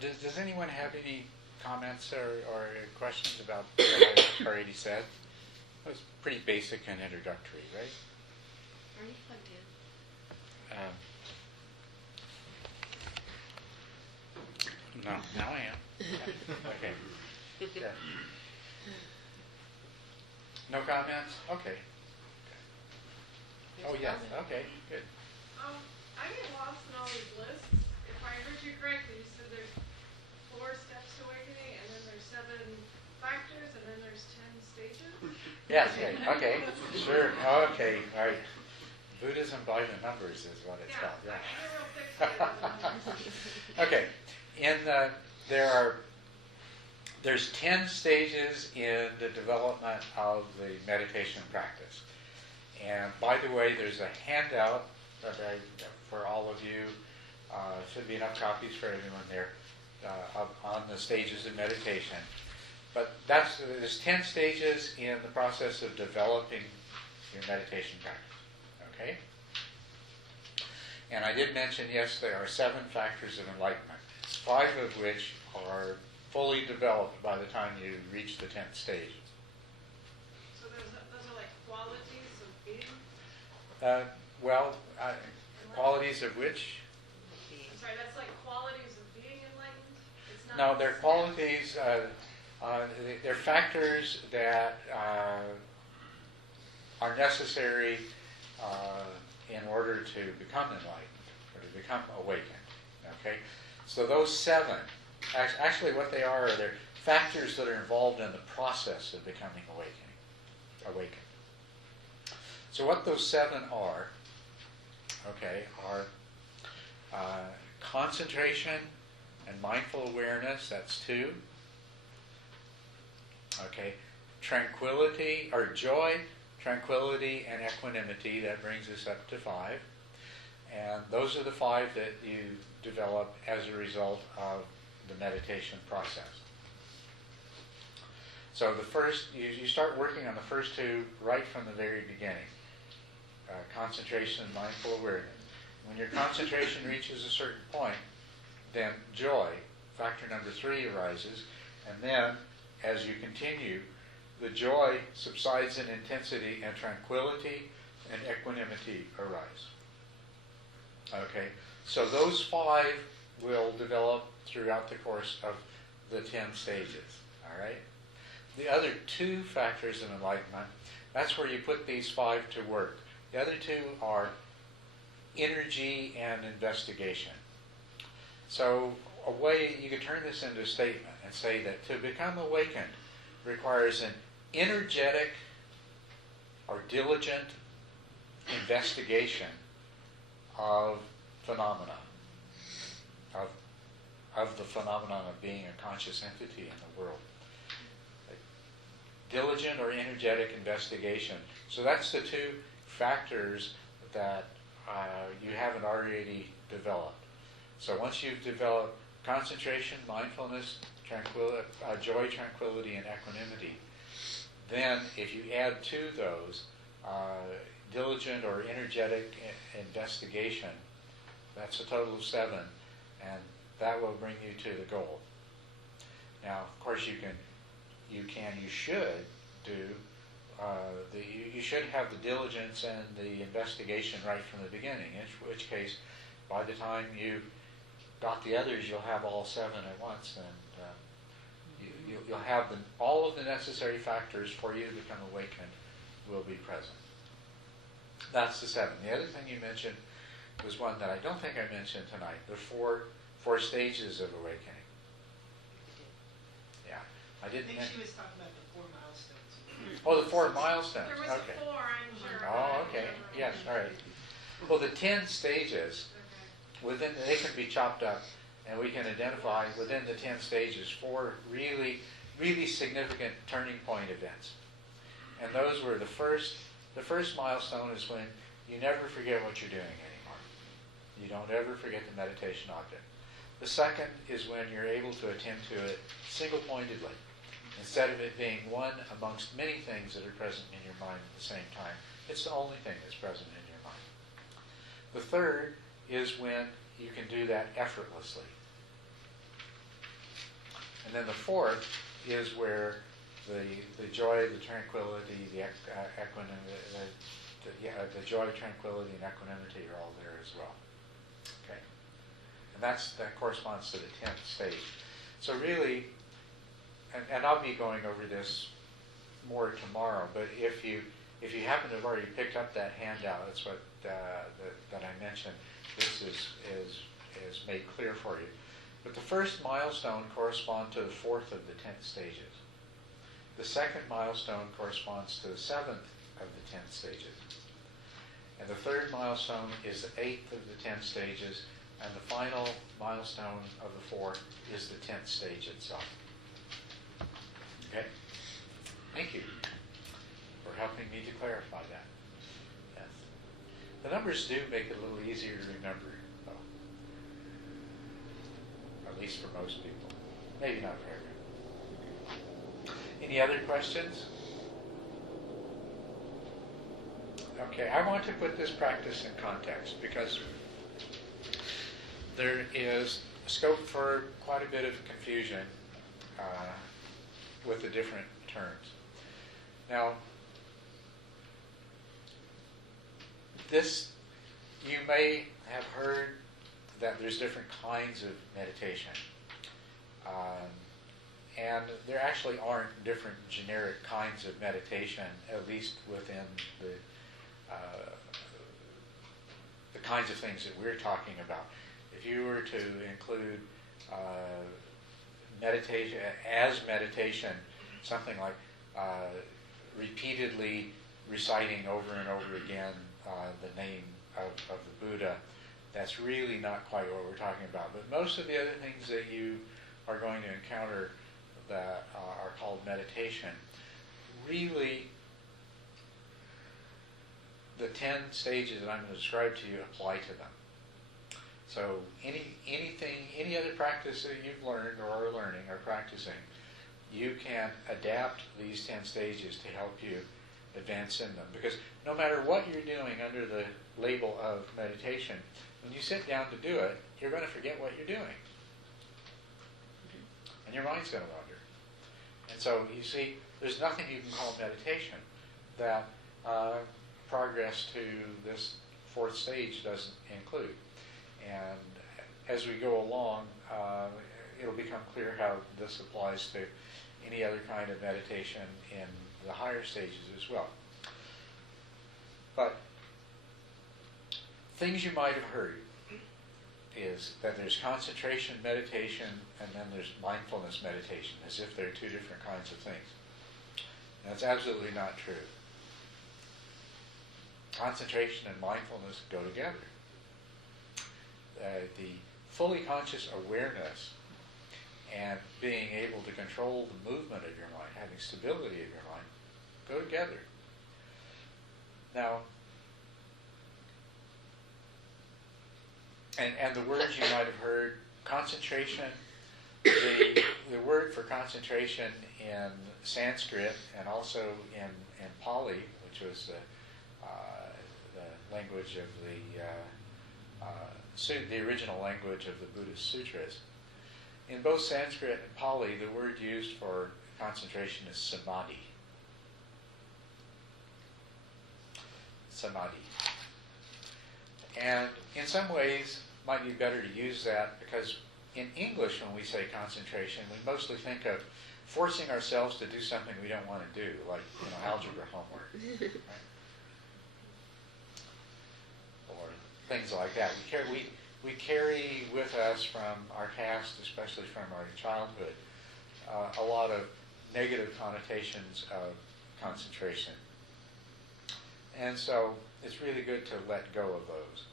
does anyone have any comments or questions about what I already said? It was pretty basic and introductory, right? Are you plugged in? No, now I am. Okay. Yeah. No comments? Okay. Oh, yes. Okay, good. I get lost in all these lists. If I heard you correctly, you said there's 4 steps to awakening, and then there's 7 factors, and then there's 10 stages? Yes, right. Okay, sure. Okay, all right. Buddhism by the numbers is what it's called. Yeah. I get real fixated on the numbers. Okay. There's 10 stages in the development of the meditation practice. And by the way, there's a handout for all of you. Should be enough copies for everyone there on the stages of meditation. But there's 10 stages in the process of developing your meditation practice. Okay? And I did mention, yes, there are 7 factors of enlightenment, 5 of which are fully developed by the time you reach the 10th stage. So those are like qualities of being? Qualities of which? I'm sorry, that's like qualities of being enlightened? It's not No, they're qualities, they're factors that are necessary in order to become enlightened, or to become awakened. Okay? So those 7, actually what they are, they're factors that are involved in the process of becoming awakened. So what those 7 are concentration and mindful awareness, that's 2. Okay, tranquility, or joy, tranquility, and equanimity, that brings us up to 5. And those are the 5 that you develop as a result of the meditation process. So the first, you start working on the first 2 right from the very beginning. Concentration and mindful awareness. When your concentration reaches a certain point, then joy, factor number 3, arises, and then as you continue, the joy subsides in intensity, and tranquility and equanimity arise. Okay, so those 5 will develop throughout the course of the 10 stages. All right? The other 2 factors of enlightenment, that's where you put these 5 to work. The other 2 are energy and investigation. So a way you could turn this into a statement and say that to become awakened requires an energetic or diligent investigation of phenomena, of the phenomenon of being a conscious entity in the world. Diligent or energetic investigation. So that's the 2 factors that you haven't already developed. So once you've developed concentration, mindfulness, joy, tranquility, and equanimity, then if you add to those diligent or energetic investigation, that's a total of 7, and that will bring you to the goal. Now, of course, you should do you should have the diligence and the investigation right from the beginning, in which case, by the time you got the others, you'll have all 7 at once, and you'll have all of the necessary factors for you to become awakened will be present. That's the 7. The other thing you mentioned was one that I don't think I mentioned tonight, the 4 stages of awakening. Yeah, I didn't mention. She was talking about the 4 milestones. Oh, the 4 milestones. There was Okay. 4, I'm sure. Oh, okay. Yes, all right. Well, the 10 stages, they can be chopped up, and we can identify within the 10 stages 4 really, really significant turning point events. And those were the first milestone is when you never forget what you're doing anymore. You don't ever forget the meditation object. The second is when you're able to attend to it single-pointedly, instead of it being one amongst many things that are present in your mind at the same time. It's the only thing that's present in your mind. The third is when you can do that effortlessly. And then the fourth is where the joy, the tranquility, the equanimity, the joy, tranquility, and equanimity are all there as well. Okay, and that corresponds to the 10th stage. So really, and I'll be going over this more tomorrow. But if you happen to have already picked up that handout, that's what that I mentioned. This is made clear for you. But the first milestone corresponds to the 4th of the 10th stages. The second milestone corresponds to the 7th of the 10th stages. And the third milestone is the 8th of the 10 stages, and the final milestone of the 4th is the 10th stage itself. Okay? Thank you for helping me to clarify that. Yes. The numbers do make it a little easier to remember, though. At least for most people. Maybe not for everyone. Any other questions? Okay, I want to put this practice in context because there is scope for quite a bit of confusion with the different terms. Now, you may have heard that there's different kinds of meditation. And there actually aren't different generic kinds of meditation, at least within the kinds of things that we're talking about. If you were to include meditation, something like repeatedly reciting over and over again the name of the Buddha, that's really not quite what we're talking about. But most of the other things that you are going to encounter that are called meditation, really the 10 stages that I'm going to describe to you apply to them. So any other practice that you've learned or are learning or practicing, you can adapt these 10 stages to help you advance in them. Because no matter what you're doing under the label of meditation, when you sit down to do it, you're going to forget what you're doing. And your mind's going to wander. And so, you see, there's nothing you can call meditation that progress to this 4th stage doesn't include. And as we go along, it'll become clear how this applies to any other kind of meditation in the higher stages as well. But things you might have heard is that there's concentration meditation and then there's mindfulness meditation, as if they're two different kinds of things. That's absolutely not true. Concentration and mindfulness go together. The fully conscious awareness and being able to control the movement of your mind, having stability of your mind, go together. Now, and the words you might have heard, concentration, the word for concentration in Sanskrit and also in Pali, which was the language of the original language of the Buddhist sutras. In both Sanskrit and Pali, the word used for concentration is samadhi. Samadhi. And in some ways, it might be better to use that because in English, when we say concentration, we mostly think of forcing ourselves to do something we don't want to do, like algebra homework, right? Or things like that. We carry with us from our past, especially from our childhood, a lot of negative connotations of concentration. And so it's really good to let go of those.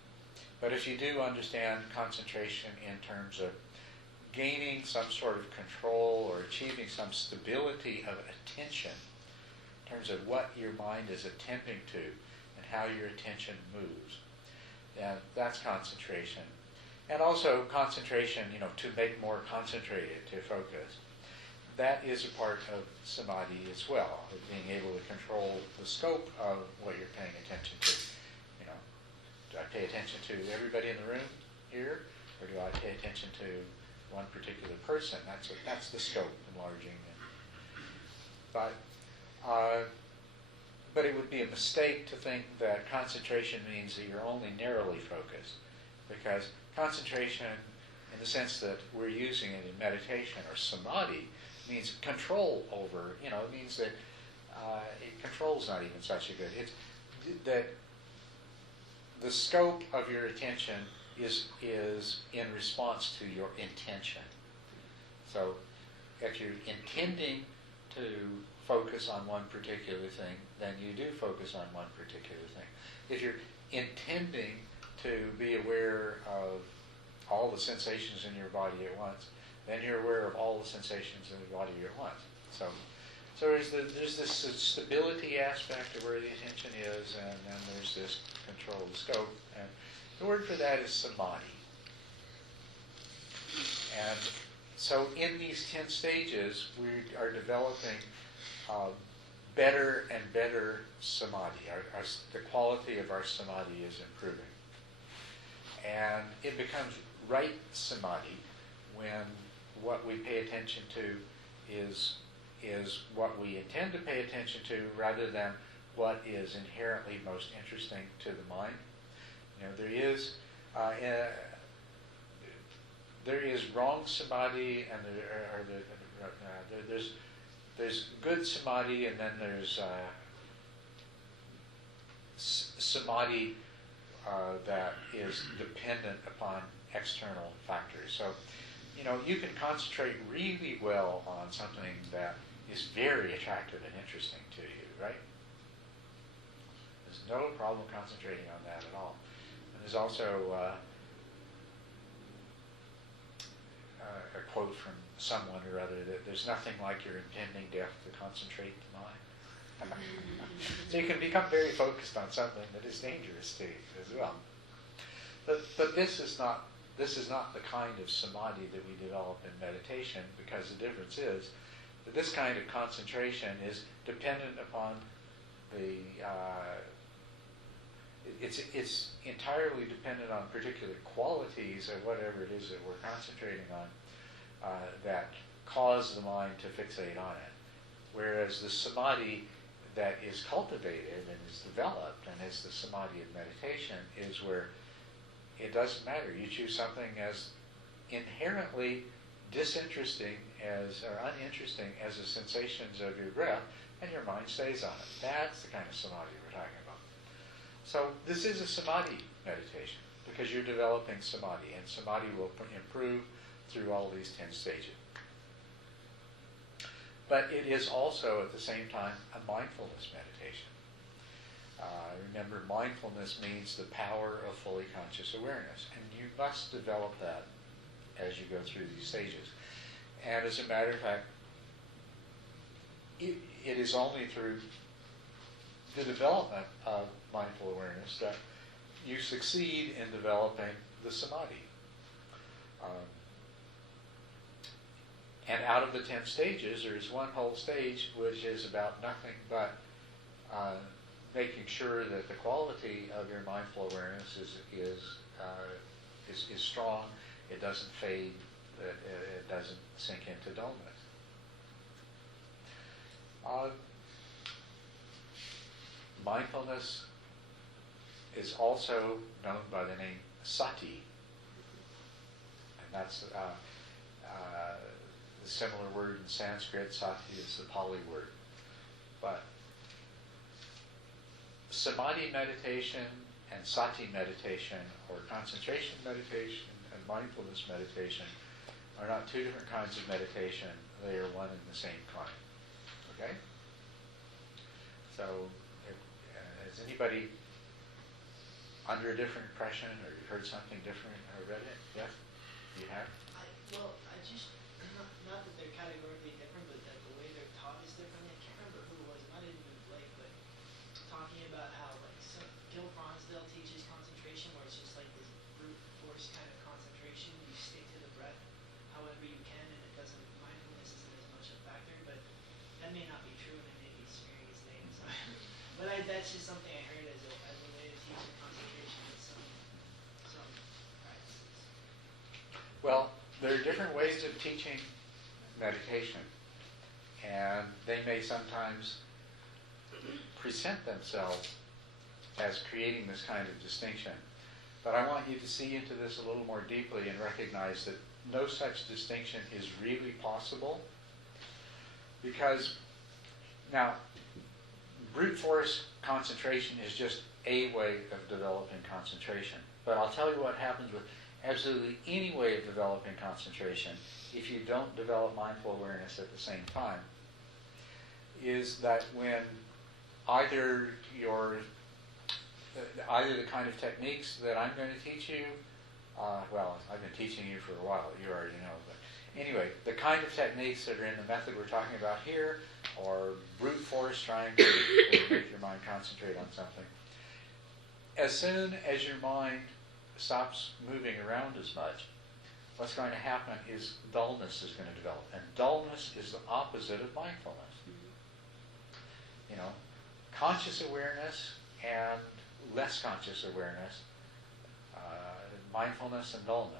But if you do understand concentration in terms of gaining some sort of control or achieving some stability of attention, in terms of what your mind is attending to and how your attention moves, then that's concentration. And also concentration, to make more concentrated, to focus. That is a part of samadhi as well, of being able to control the scope of what you're paying attention to. Do I pay attention to everybody in the room here, or do I pay attention to one particular person. That's the scope, enlarging. But it would be a mistake to think that concentration means that you're only narrowly focused, because concentration, in the sense that we're using it in meditation or samadhi, means control over. It means that control's not even such a good. It's that the scope of your attention is in response to your intention. So if you're intending to focus on one particular thing, then you do focus on one particular thing. If you're intending to be aware of all the sensations in your body at once, then you're aware of all the sensations in the body at once. So there's this stability aspect of where the attention is, and then there's this controlled scope. And the word for that is samadhi. And so in these 10 stages, we are developing better and better samadhi. The quality of our samadhi is improving. And it becomes right samadhi when what we pay attention to is what we intend to pay attention to, rather than what is inherently most interesting to the mind. There is wrong samadhi, and there's good samadhi, and then there's samadhi that is dependent upon external factors. So, you can concentrate really well on something that is very attractive and interesting to you, right? There's no problem concentrating on that at all. And there's also a quote from someone or other that there's nothing like your impending death to concentrate the mind. So you can become very focused on something that is dangerous to you as well. But this is not the kind of samadhi that we develop in meditation, because the difference is that this kind of concentration is dependent upon it's entirely dependent on particular qualities of whatever it is that we're concentrating on that cause the mind to fixate on it. Whereas the samadhi that is cultivated and is developed, and is the samadhi of meditation, is where it doesn't matter. You choose something as inherently disinteresting or uninteresting as the sensations of your breath, and your mind stays on it. That's the kind of samadhi we're talking about. So this is a samadhi meditation, because you're developing samadhi, and samadhi will improve through all these 10 stages. But it is also, at the same time, a mindfulness meditation. Remember, mindfulness means the power of fully conscious awareness, and you must develop that as you go through these stages. And as a matter of fact, it is only through the development of mindful awareness that you succeed in developing the samadhi. And out of the 10 stages, there is one whole stage which is about nothing but making sure that the quality of your mindful awareness is strong. It doesn't fade. It doesn't sink into dullness. Mindfulness is also known by the name sati, and that's the similar word in Sanskrit. Sati is the Pali word. But samadhi meditation and sati meditation, or concentration meditation and mindfulness meditation, are not two different kinds of meditation. They are one and the same kind. Okay? So, is anybody under a different impression, or you heard something different, or read it? Yes? You have? Not that they're categorically different, but that the way they're taught is different. I can't remember who it was, it might have been Blake, but talking about how Gil Fronsdale teaches concentration, where it's just like this brute force kind of concentration. You stick to the breath however you can, and mindfulness isn't as much a factor, but that may not be true, and it may be smearing his name. So. But that's just something I heard as a way to teach concentration with some practices. Well, there are different ways ways of teaching meditation, and they may sometimes present themselves as creating this kind of distinction. But I want you to see into this a little more deeply and recognize that no such distinction is really possible, because now brute force concentration is just a way of developing concentration. But I'll tell you what happens with absolutely any way of developing concentration if you don't develop mindful awareness at the same time, is that when either the kind of techniques that I'm going to teach you, well, I've been teaching you for a while, you already know, but anyway, the kind of techniques that are in the method we're talking about here, or brute force trying to make your mind concentrate on something, as soon as your mind stops moving around as much, what's going to happen is dullness is going to develop. And dullness is the opposite of mindfulness. You know, conscious awareness and less conscious awareness, mindfulness and dullness.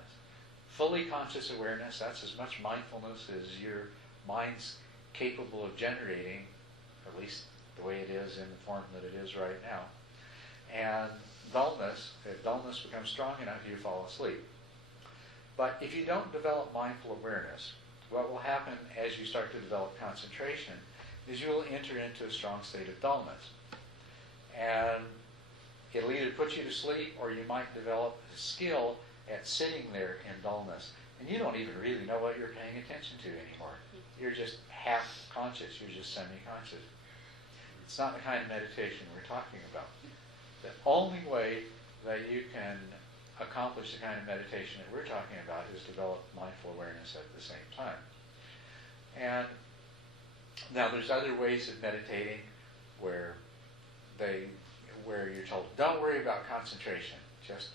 Fully conscious awareness, that's as much mindfulness as your mind's capable of generating, at least the way it is in the form that it is right now. And dullness, if dullness becomes strong enough, you fall asleep. But if you don't develop mindful awareness, what will happen as you start to develop concentration is you will enter into a strong state of dullness. And it'll either put you to sleep, or you might develop a skill at sitting there in dullness. And you don't even really know what you're paying attention to anymore. You're just half conscious, you're just semi-conscious. It's not the kind of meditation we're talking about. The only way that you can accomplish the kind of meditation that we're talking about is develop mindful awareness at the same time. And now there's other ways of meditating where you're told, don't worry about concentration. Just,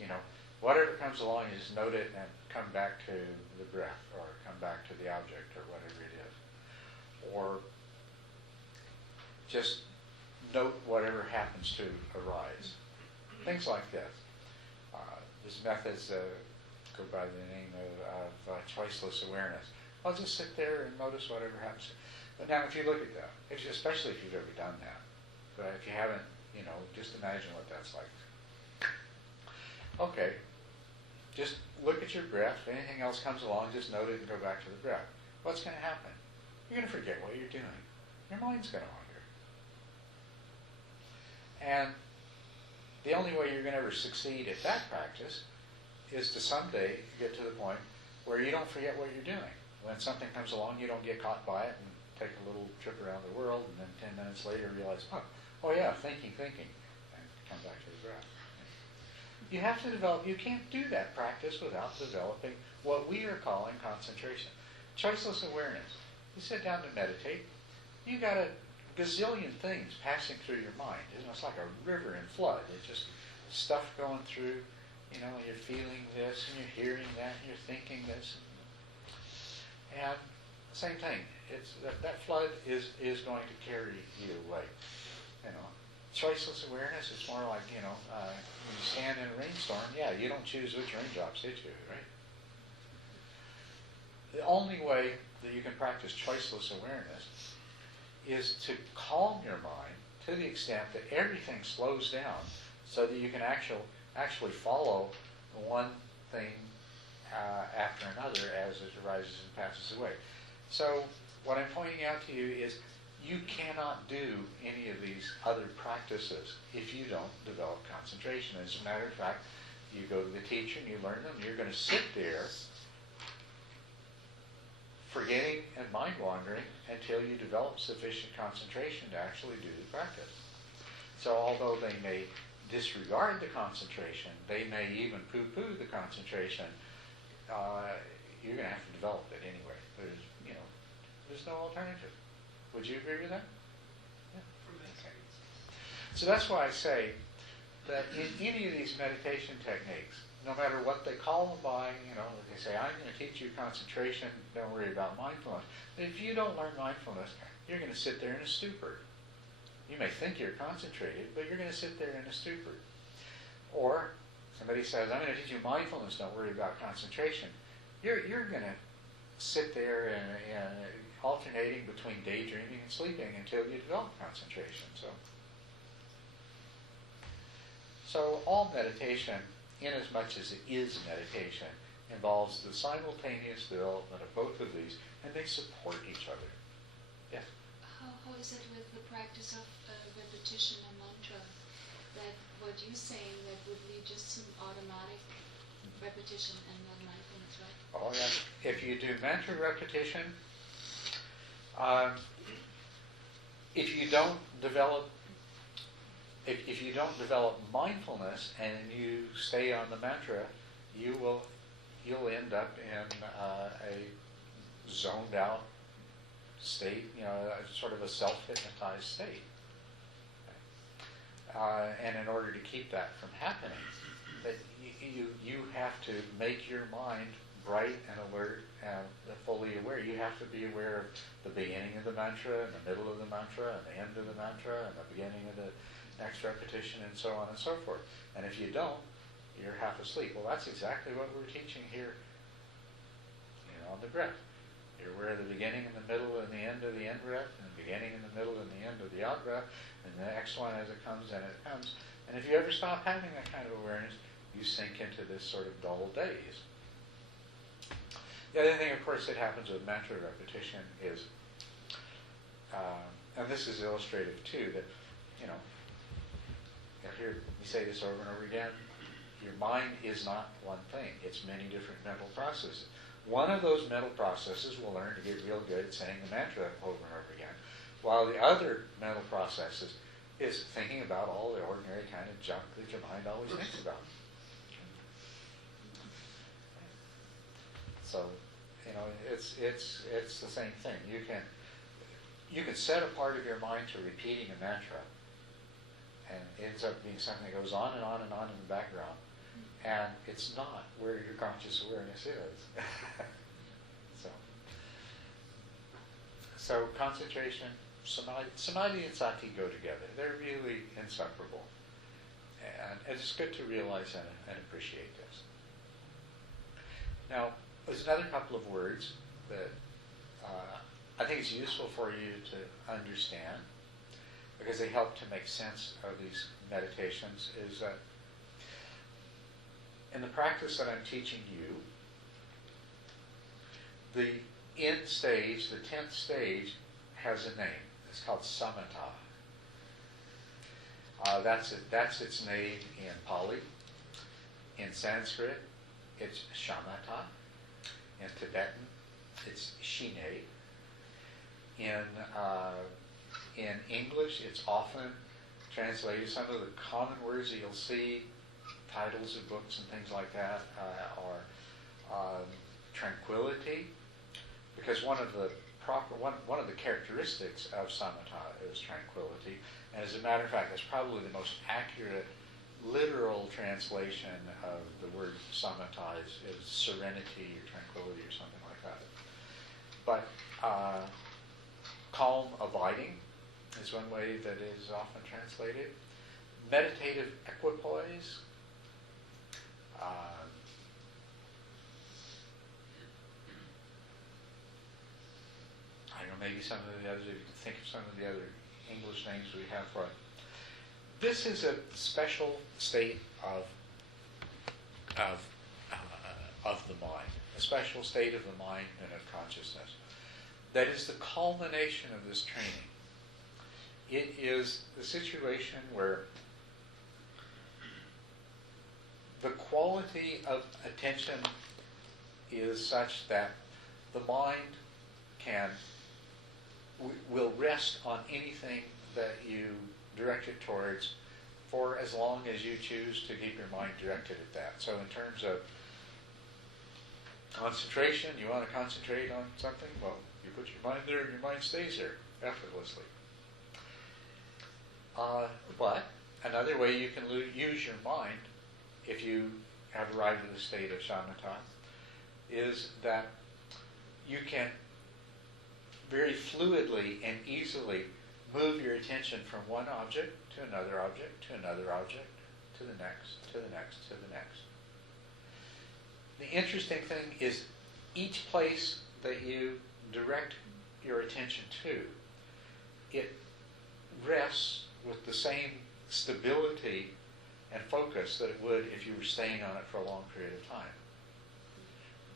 whatever comes along, you just note it and come back to the breath, or come back to the object, or whatever it is. Or just note whatever happens to arise. Things like this. These methods go by the name of choiceless awareness. I'll just sit there and notice whatever happens. But now if you look at that, especially if you've ever done that, but if you haven't, just imagine what that's like. Okay, just look at your breath. If anything else comes along, just note it and go back to the breath. What's going to happen? You're going to forget what you're doing. Your mind's going to wander. And the only way you're going to ever succeed at that practice is to someday get to the point where you don't forget what you're doing. When something comes along, you don't get caught by it and take a little trip around the world, and then 10 minutes later realize, oh yeah, thinking, and come back to the breath. You have to develop, you can't do that practice without developing what we are calling concentration. Choiceless awareness. You sit down to meditate, you got a gazillion things passing through your mind. It's like a river in flood. It's just stuff going through, you're feeling this, and you're hearing that, and you're thinking this. And same thing. It's that flood is going to carry you away. Choiceless awareness is more like, when you stand in a rainstorm, you don't choose which raindrops hit you, right? The only way that you can practice choiceless awareness is to calm your mind to the extent that everything slows down so that you can actually follow one thing after another as it arises and passes away. So what I'm pointing out to you is you cannot do any of these other practices if you don't develop concentration. As a matter of fact, you go to the teacher and you learn them, you're going to sit there forgetting and mind wandering until you develop sufficient concentration to actually do the practice. So although they may disregard the concentration, they may even poo-poo the concentration, you're going to have to develop it anyway. There's no alternative. Would you agree with that? Yeah. Okay. So that's why I say that in any of these meditation techniques, no matter what they call them by, they say, I'm going to teach you concentration, don't worry about mindfulness. But if you don't learn mindfulness, you're going to sit there in a stupor. You may think you're concentrated, but you're going to sit there in a stupor. Or somebody says, I'm going to teach you mindfulness, don't worry about concentration. You're going to sit there and alternating between daydreaming and sleeping until you develop concentration. So all meditation, in as much as it is meditation, involves the simultaneous development of both of these, and they support each other. Yes? How is it with the practice of repetition and mantra? That what you're saying, that would lead just to automatic repetition and not mindfulness, right? Oh, yeah. If you do mantra repetition, if you don't develop mindfulness and you stay on the mantra, you'll end up in a zoned out state, sort of a self-hypnotized state. And in order to keep that from happening, that you have to make your mind bright and alert and fully aware. You have to be aware of the beginning of the mantra and the middle of the mantra and the end of the mantra and the beginning of the next repetition and so on and so forth. And if you don't, you're half asleep. Well, that's exactly what we're teaching here, on the breath. You're aware of the beginning and the middle and the end of the in-breath, and the beginning and the middle and the end of the out-breath, and the next one as it comes and it comes. And if you ever stop having that kind of awareness, you sink into this sort of dull daze. The other thing, of course, that happens with mantra repetition is, and this is illustrative too, that, you'll hear me say this over and over again, your mind is not one thing. It's many different mental processes. One of those mental processes will learn to get real good at saying the mantra over and over again, while the other mental processes is thinking about all the ordinary kind of junk that your mind always thinks about. So, it's the same thing. You can set a part of your mind to repeating a mantra, and it ends up being something that goes on and on and on in the background, and it's not where your conscious awareness is. So concentration, samadhi and sati go together. They're really inseparable, and it's good to realize and appreciate this. Now, there's another couple of words that I think it's useful for you to understand, because they help to make sense of these meditations, is that in the practice that I'm teaching you, the end stage, the 10th stage, has a name. It's called samatha. That's its name in Pali. In Sanskrit, it's shamatha. In Tibetan, it's shine. In English, it's often translated. Some of the common words that you'll see, titles of books and things like that, are tranquility, because one of the characteristics of samatha is tranquility. And as a matter of fact, that's probably the most accurate literal translation of the word samatha is serenity or tranquility or something like that. But calm abiding is one way that is often translated. Meditative equipoise. I don't know, maybe some of the others, if you can think of some of the other English names we have for it. This is a special state of the mind, a special state of the mind and of consciousness. That is the culmination of this training. It is the situation where the quality of attention is such that the mind will rest on anything that you direct it towards for as long as you choose to keep your mind directed at that. So in terms of concentration, you want to concentrate on something, well, you put your mind there and your mind stays there effortlessly. But another way you can use your mind, if you have arrived at a state of shamatha, is that you can very fluidly and easily move your attention from one object to another object, to another object, to the next, to the next, to the next. The interesting thing is each place that you direct your attention to, it rests with the same stability and focus that it would if you were staying on it for a long period of time.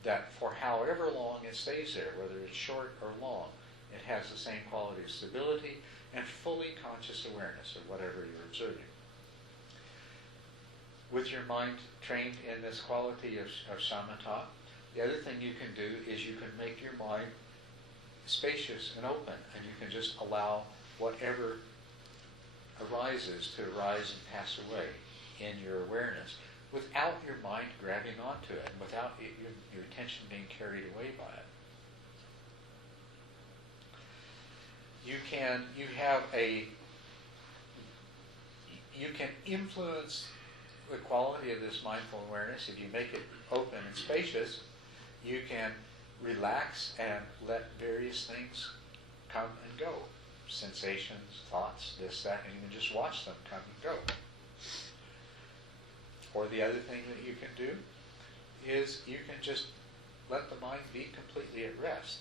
That for however long it stays there, whether it's short or long, it has the same quality of stability and fully conscious awareness of whatever you're observing. With your mind trained in this quality of samatha, the other thing you can do is you can make your mind spacious and open, and you can just allow whatever arises to arise and pass away in your awareness without your mind grabbing onto it and without your attention being carried away by it. You can influence the quality of this mindful awareness. If you make it open and spacious, you can relax and let various things come and go. Sensations, thoughts, this, that, and you can just watch them come and go. Or the other thing that you can do is you can just let the mind be completely at rest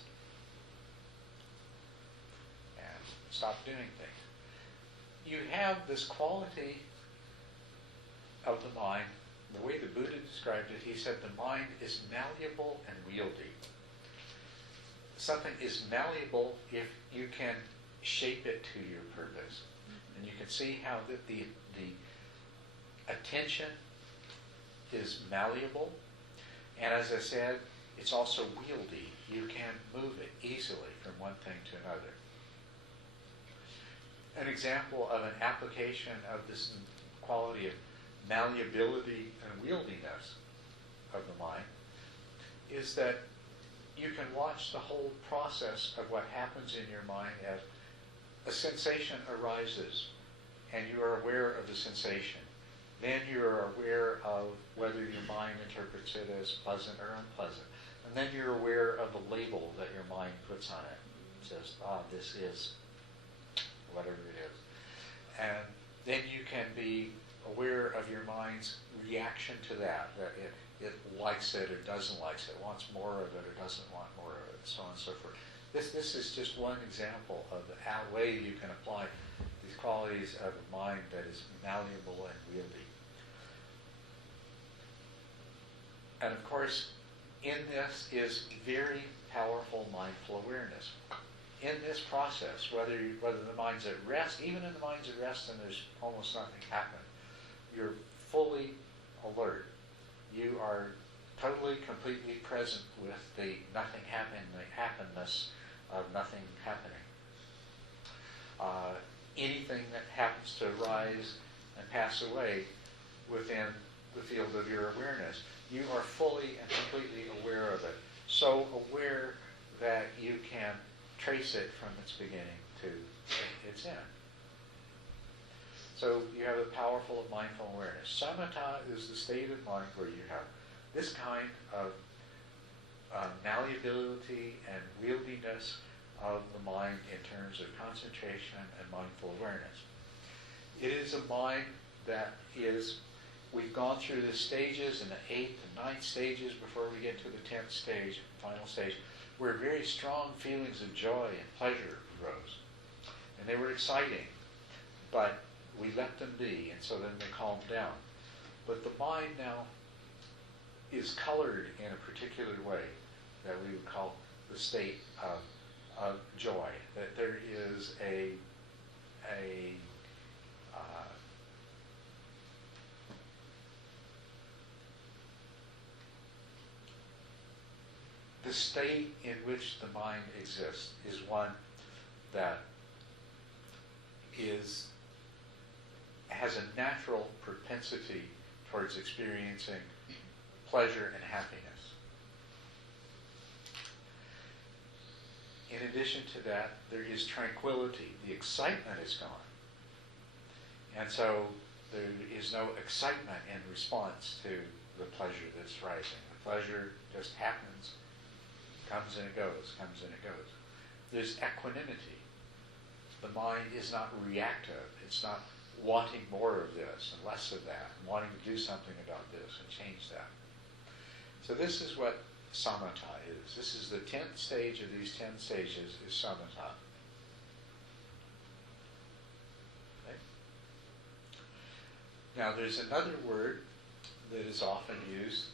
and stop doing things. You have this quality of the mind. The way the Buddha described it, he said the mind is malleable and wieldy. Something is malleable if you can shape it to your purpose. And you can see how the attention is malleable. And as I said, it's also wieldy. You can move it easily from one thing to another. An example of an application of this quality of malleability and wieldiness of the mind is that you can watch the whole process of what happens in your mind as a sensation arises and you are aware of the sensation. Then you are aware of whether your mind interprets it as pleasant or unpleasant. And then you're aware of the label that your mind puts on it. It says, this is whatever it is. And then you can be aware of your mind's reaction to that it likes it or doesn't like it, wants more of it or doesn't want more of it, so on and so forth. This is just one example of the way you can apply these qualities of a mind that is malleable and wieldy. And of course, in this is very powerful mindful awareness. In this process, whether the mind's at rest, even in the mind's at rest and there's almost nothing happening, you're fully alert. You are totally, completely present with the nothing happening, the happenness of nothing happening. Anything that happens to arise and pass away within the field of your awareness, you are fully and completely aware of it. So aware that you can trace it from its beginning to its end. So you have a powerful mindful awareness. Samatha is the state of mind where you have this kind of malleability and wieldiness of the mind in terms of concentration and mindful awareness. It is a mind that is, we've gone through the stages in the 8th and 9th stages before we get to the 10th stage, final stage, where very strong feelings of joy and pleasure arose. And they were exciting, but we let them be, and so then they calmed down. But the mind now is colored in a particular way that we would call the state of joy. That there is the state in which the mind exists is one that has a natural propensity towards experiencing pleasure and happiness. In addition to that, there is tranquility. The excitement is gone. And so there is no excitement in response to the pleasure that's rising. The pleasure just happens, comes and it goes, comes and it goes. There's equanimity. The mind is not reactive. It's not wanting more of this and less of that, and wanting to do something about this and change that. So this is what samatha is. This is the 10th stage of these 10 stages is samatha. Okay? Now there's another word that is often used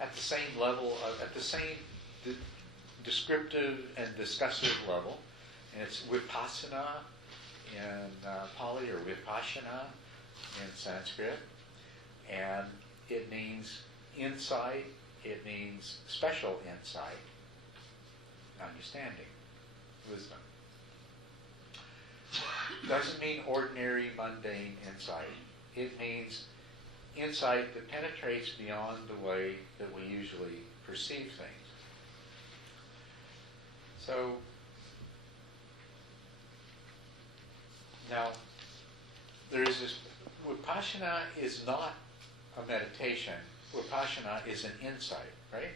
at the same level, at the same descriptive and discussive level, and it's vipassana in Pali, or vipassana in Sanskrit, and it means insight, it means special insight, understanding, wisdom. Doesn't mean ordinary, mundane insight. It means insight that penetrates beyond the way that we usually perceive things. So, now, there is this, vipassana is not a meditation. Vipassana is an insight, right?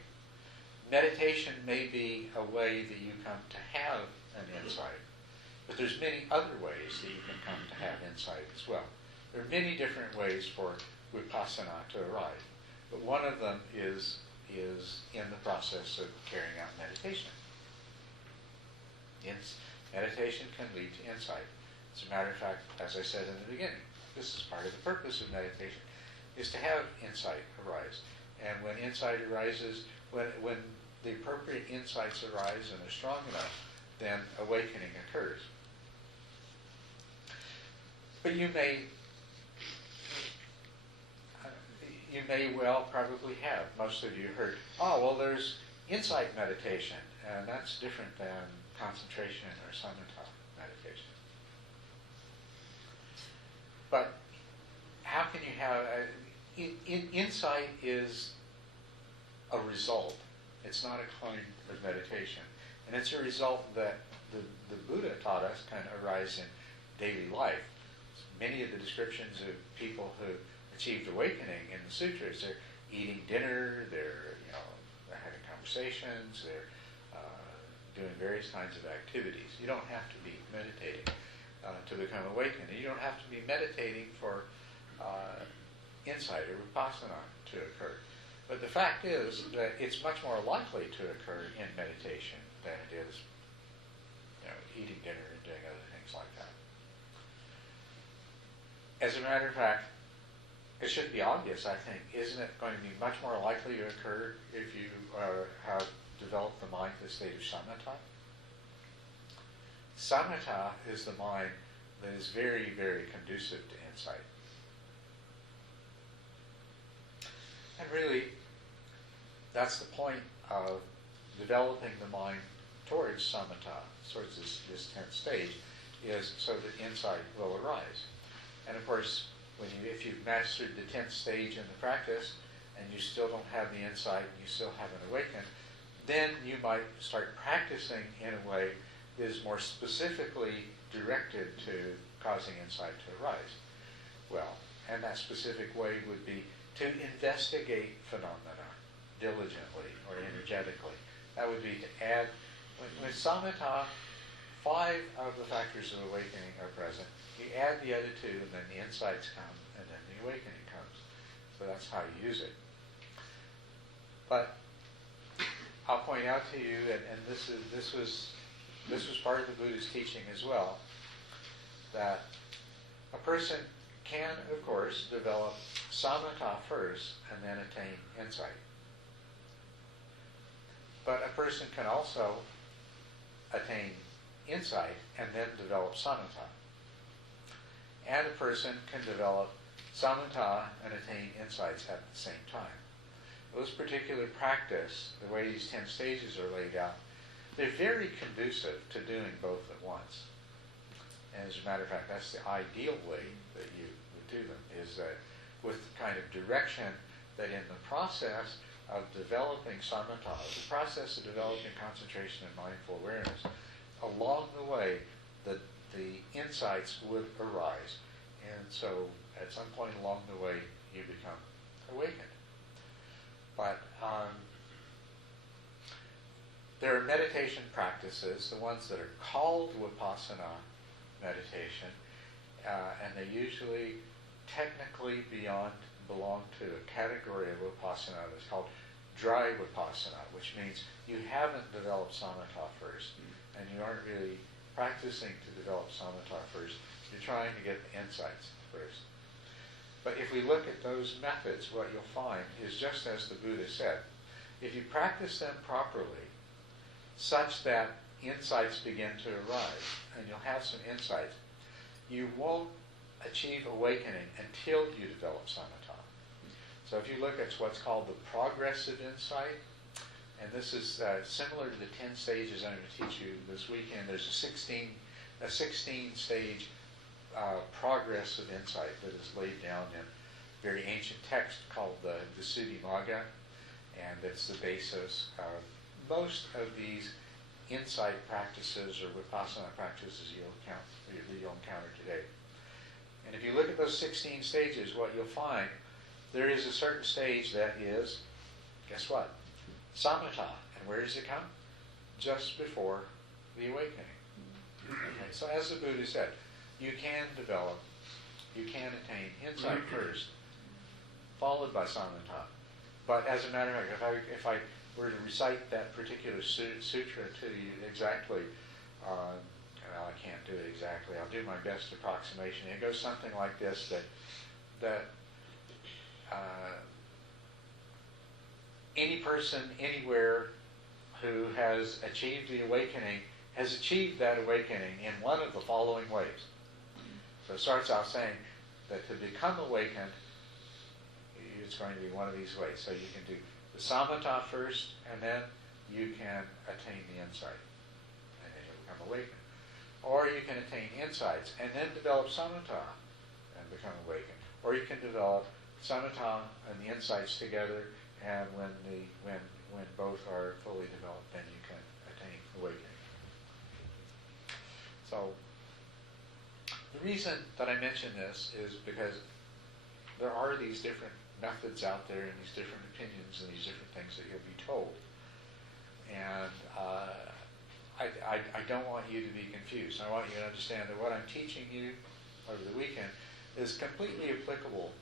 Meditation may be a way that you come to have an insight, but there's many other ways that you can come to have insight as well. There are many different ways for vipassana to arise, but one of them is in the process of carrying out meditation. Yes, meditation can lead to insight. As a matter of fact, as I said in the beginning, this is part of the purpose of meditation, is to have insight arise. And when insight arises, when the appropriate insights arise and are strong enough, then awakening occurs. But you may well probably have, most of you heard, oh, well, there's insight meditation, and that's different than concentration or samatha meditation. But how can you have, insight is a result. It's not a kind of meditation. And it's a result that the Buddha taught us can arise in daily life. Many of the descriptions of people who achieved awakening in the sutras, they're eating dinner, they're having conversations, they're doing various kinds of activities. You don't have to be meditating to become awakened. You don't have to be meditating for insight or vipassana to occur. But the fact is that it's much more likely to occur in meditation than it is eating dinner and doing other things like that. As a matter of fact, it should be obvious, I think. Isn't it going to be much more likely to occur if you have developed the mind to the state of samatha? Samatha is the mind that is very, very conducive to insight. And really, that's the point of developing the mind towards samatha, towards this 10th stage, is so that insight will arise. And of course, if you've mastered the 10th stage in the practice, and you still don't have the insight, and you still haven't awakened, then you might start practicing in a way that is more specifically directed to causing insight to arise. Well, and that specific way would be to investigate phenomena diligently or energetically. That would be to add, when samatha, 5 of the factors of awakening are present. You add the other 2, and then the insights come, and then the awakening comes. So that's how you use it. But I'll point out to you, and this was part of the Buddha's teaching as well, that a person can, of course, develop samatha first and then attain insight. But a person can also attain insight and then develop samatha. And a person can develop samatha and attain insights at the same time. Those particular practice, the way these 10 stages are laid out, they're very conducive to doing both at once. And as a matter of fact, that's the ideal way that you would do them, is that with the kind of direction that in the process of developing samatha, the process of developing concentration and mindful awareness, along the way, the insights would arise. And so at some point along the way, you become awakened. But there are meditation practices, the ones that are called vipassana meditation, and they're usually technically beyond belong to a category of Vipassana that's called dry Vipassana, which means you haven't developed samatha first, and you aren't really practicing to develop samatha first. You're trying to get the insights first. But if we look at those methods, what you'll find is just as the Buddha said, if you practice them properly, such that insights begin to arise, and you'll have some insights, you won't achieve awakening until you develop samatha. So if you look at what's called the progressive insight, and this is similar to the 10 stages I'm going to teach you this weekend. There's a 16-stage progressive insight that is laid down in a very ancient text called the Visuddhimagga, and it's the basis of most of these insight practices or Vipassana practices you'll encounter today. And if you look at those 16 stages, what you'll find, there is a certain stage that is, guess what? Samatha. And where does it come? Just before the awakening. Okay, so as the Buddha said, you can attain insight first, followed by samatha. But as a matter of fact, if I were to recite that particular sutra to you exactly, well, I can't do it exactly. I'll do my best approximation. It goes something like this: that any person anywhere who has achieved the awakening has achieved that awakening in one of the following ways. So it starts out saying that to become awakened, it's going to be one of these ways. So you can do the samatha first, and then you can attain the insight, and then you'll become awakened. Or you can attain insights and then develop samatha and become awakened. Or you can develop samatha and the insights together, and when both are fully developed, then you can attain awakening. So the reason that I mention this is because there are these different methods out there and these different opinions and these different things that you'll be told. And I don't want you to be confused. I want you to understand that what I'm teaching you over the weekend is completely applicable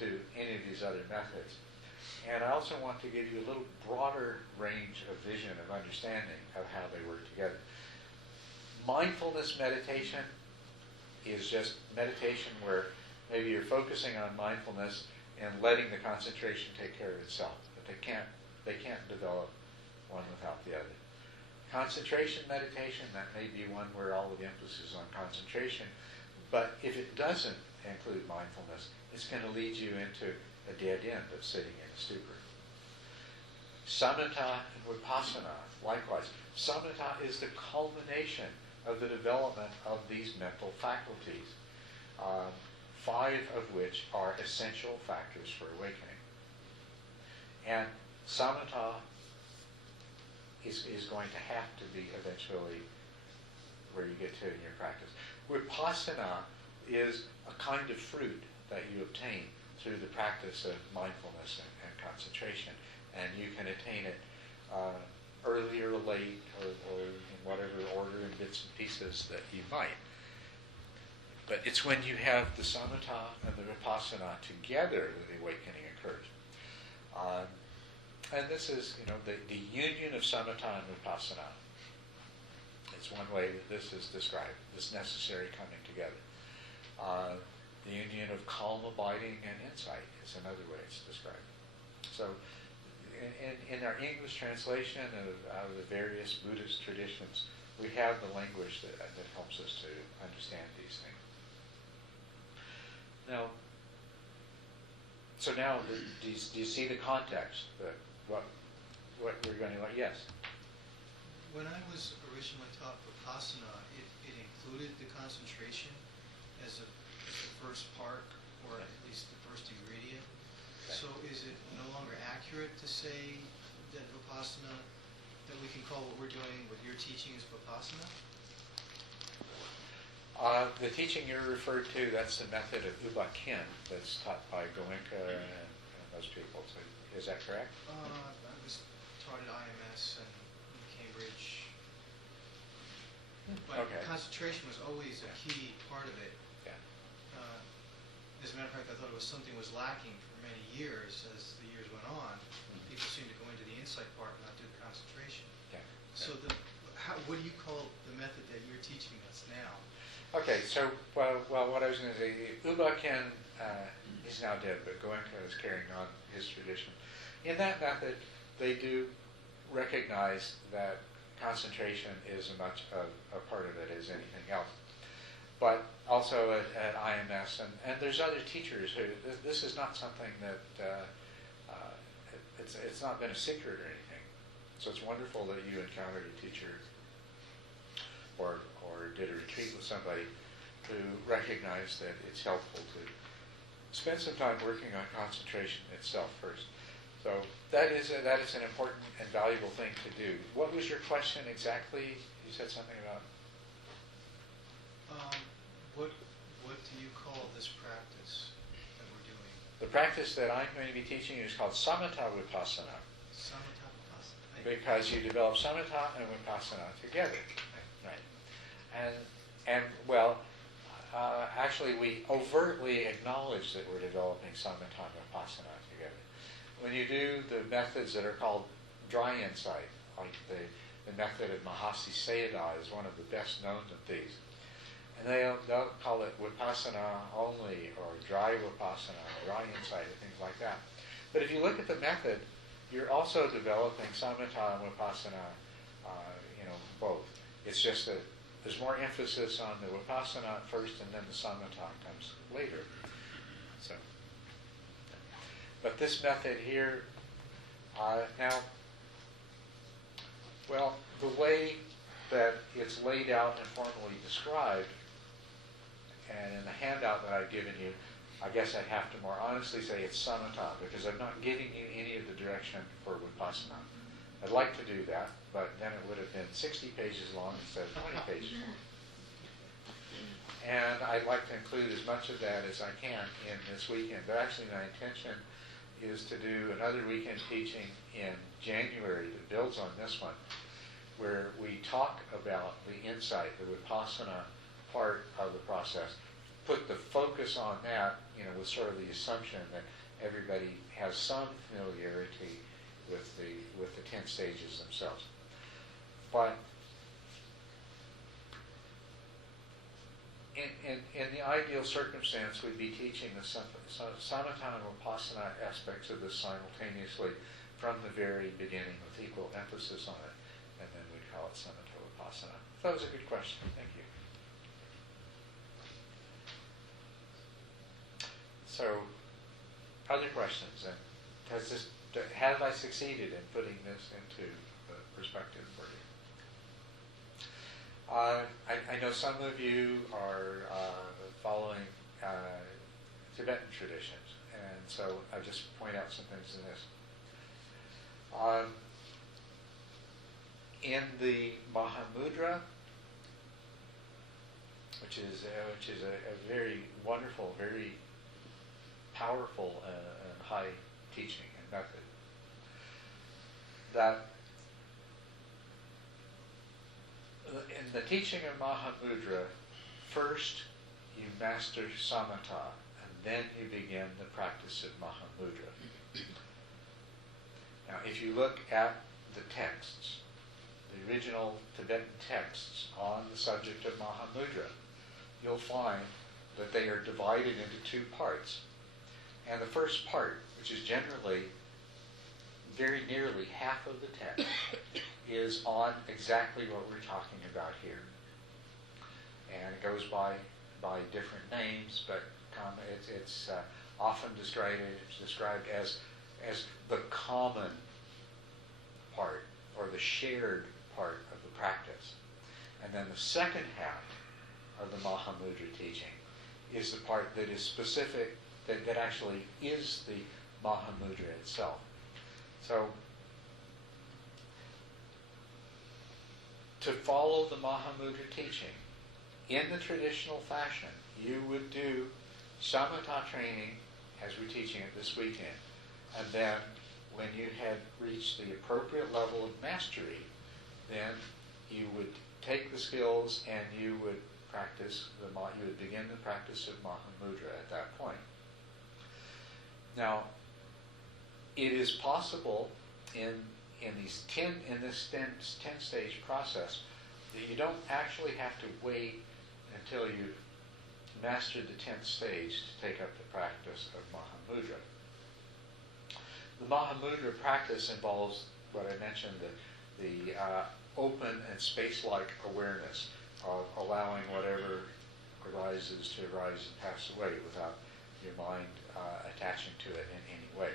to any of these other methods. And I also want to give you a little broader range of vision of understanding of how they work together. Mindfulness meditation is just meditation where maybe you're focusing on mindfulness and letting the concentration take care of itself. But they can't develop one without the other. Concentration meditation, that may be one where all of the emphasis is on concentration, but if it doesn't include mindfulness, it's going to lead you into a dead end of sitting in a stupor. Samatha and Vipassana, likewise. Samatha is the culmination of the development of these mental faculties, 5 of which are essential factors for awakening. And samatha is going to have to be eventually where you get to in your practice. Vipassana is a kind of fruit that you obtain through the practice of mindfulness and concentration. And you can attain it early or late, or in whatever order and bits and pieces that you might. But it's when you have the samatha and the vipassana together that the awakening occurs. And this is, the union of samatha and vipassana. It's one way that this is described, this necessary coming together. The union of calm abiding and insight is another way it's described. So in our English translation out of the various Buddhist traditions, we have the language that helps us to understand these things. Now, do you see the context? What we're going to learn? Yes? When I was originally taught Vipassana, it included the concentration as the first part, or at least the first ingredient. Okay. So is it no longer accurate to say that Vipassana, that we can call what we're doing with your teaching is Vipassana? The teaching you're referred to, that's the method of Uba-Ken that's taught by Goenka and those people. So is that correct? I was taught at IMS and Cambridge. But okay. Concentration was always a key part of it. Yeah. As a matter of fact, I thought it was something was lacking for many years. As the years went on, people seemed to go into the insight part and not do the concentration. Yeah. So what do you call the method that you're teaching us now? Okay, so, well, what I was going to say, Ubaken is now dead, but Goenka is carrying on his tradition. In that method, they do recognize that concentration is as much a part of it as anything else. But also at IMS, and there's other teachers who, this is not something that, it's not been a secret or anything. So it's wonderful that you encountered a teacher or did a retreat with somebody who recognized that it's helpful to spend some time working on concentration itself first. So that is an important and valuable thing to do. What was your question exactly? You said something about... What do you call this practice that we're doing? The practice that I'm going to be teaching is called Samatha Vipassana, Samatha Vipassana. because you develop Samatha and Vipassana together. Right. And well, actually we overtly acknowledge that we're developing Samatha and Vipassana together. When you do the methods that are called dry insight, like the method of Mahasi Sayadaw is one of the best known of these. And they'll call it Vipassana only, or dry Vipassana, dry insight, and things like that. But if you look at the method, you're also developing Samatha and Vipassana, both. It's just that there's more emphasis on the Vipassana first, and then the Samatha comes later. So, but this method here, now, well, the way that it's laid out and formally described, and in the handout that I've given you, I guess I'd have to more honestly say it's Samatha, because I'm not giving you any of the direction for Vipassana. I'd like to do that, but then it would have been 60 pages long instead of 20 pages long. And I'd like to include as much of that as I can in this weekend. But actually my intention is to do another weekend teaching in January that builds on this one, where we talk about the insight, the Vipassana part of the process, put the focus on that, with sort of the assumption that everybody has some familiarity with the 10 stages themselves. But in the ideal circumstance, we'd be teaching the Samatha and Vipassana aspects of this simultaneously from the very beginning with equal emphasis on it, and then we'd call it Samatha Vipassana. That was a good question. Thank you. So, other questions? And have I succeeded in putting this into perspective for you? I know some of you are following Tibetan traditions, and so I'll just point out some things in this. In the Mahamudra, which is a very wonderful, very powerful and high teaching and method, that in the teaching of Mahamudra, first you master Samatha, and then you begin the practice of Mahamudra. Now, if you look at the texts, the original Tibetan texts on the subject of Mahamudra, you'll find that they are divided into two parts. And the first part, which is generally very nearly half of the text, is on exactly what we're talking about here. And it goes by different names, but it's often described as the common part, or the shared part of the practice. And then the second half of the Mahamudra teaching is the part that is specific, that actually is the Mahamudra itself. So, to follow the Mahamudra teaching in the traditional fashion, you would do Samatha training as we're teaching it this weekend, and then when you had reached the appropriate level of mastery, then you would take the skills and you would begin the practice of Mahamudra at that point. Now, it is possible in this 10-stage process that you don't actually have to wait until you mastered the 10th stage to take up the practice of Mahamudra. The Mahamudra practice involves what I mentioned, the open and space-like awareness of allowing whatever arises to arise and pass away without your mind attaching to it in any way.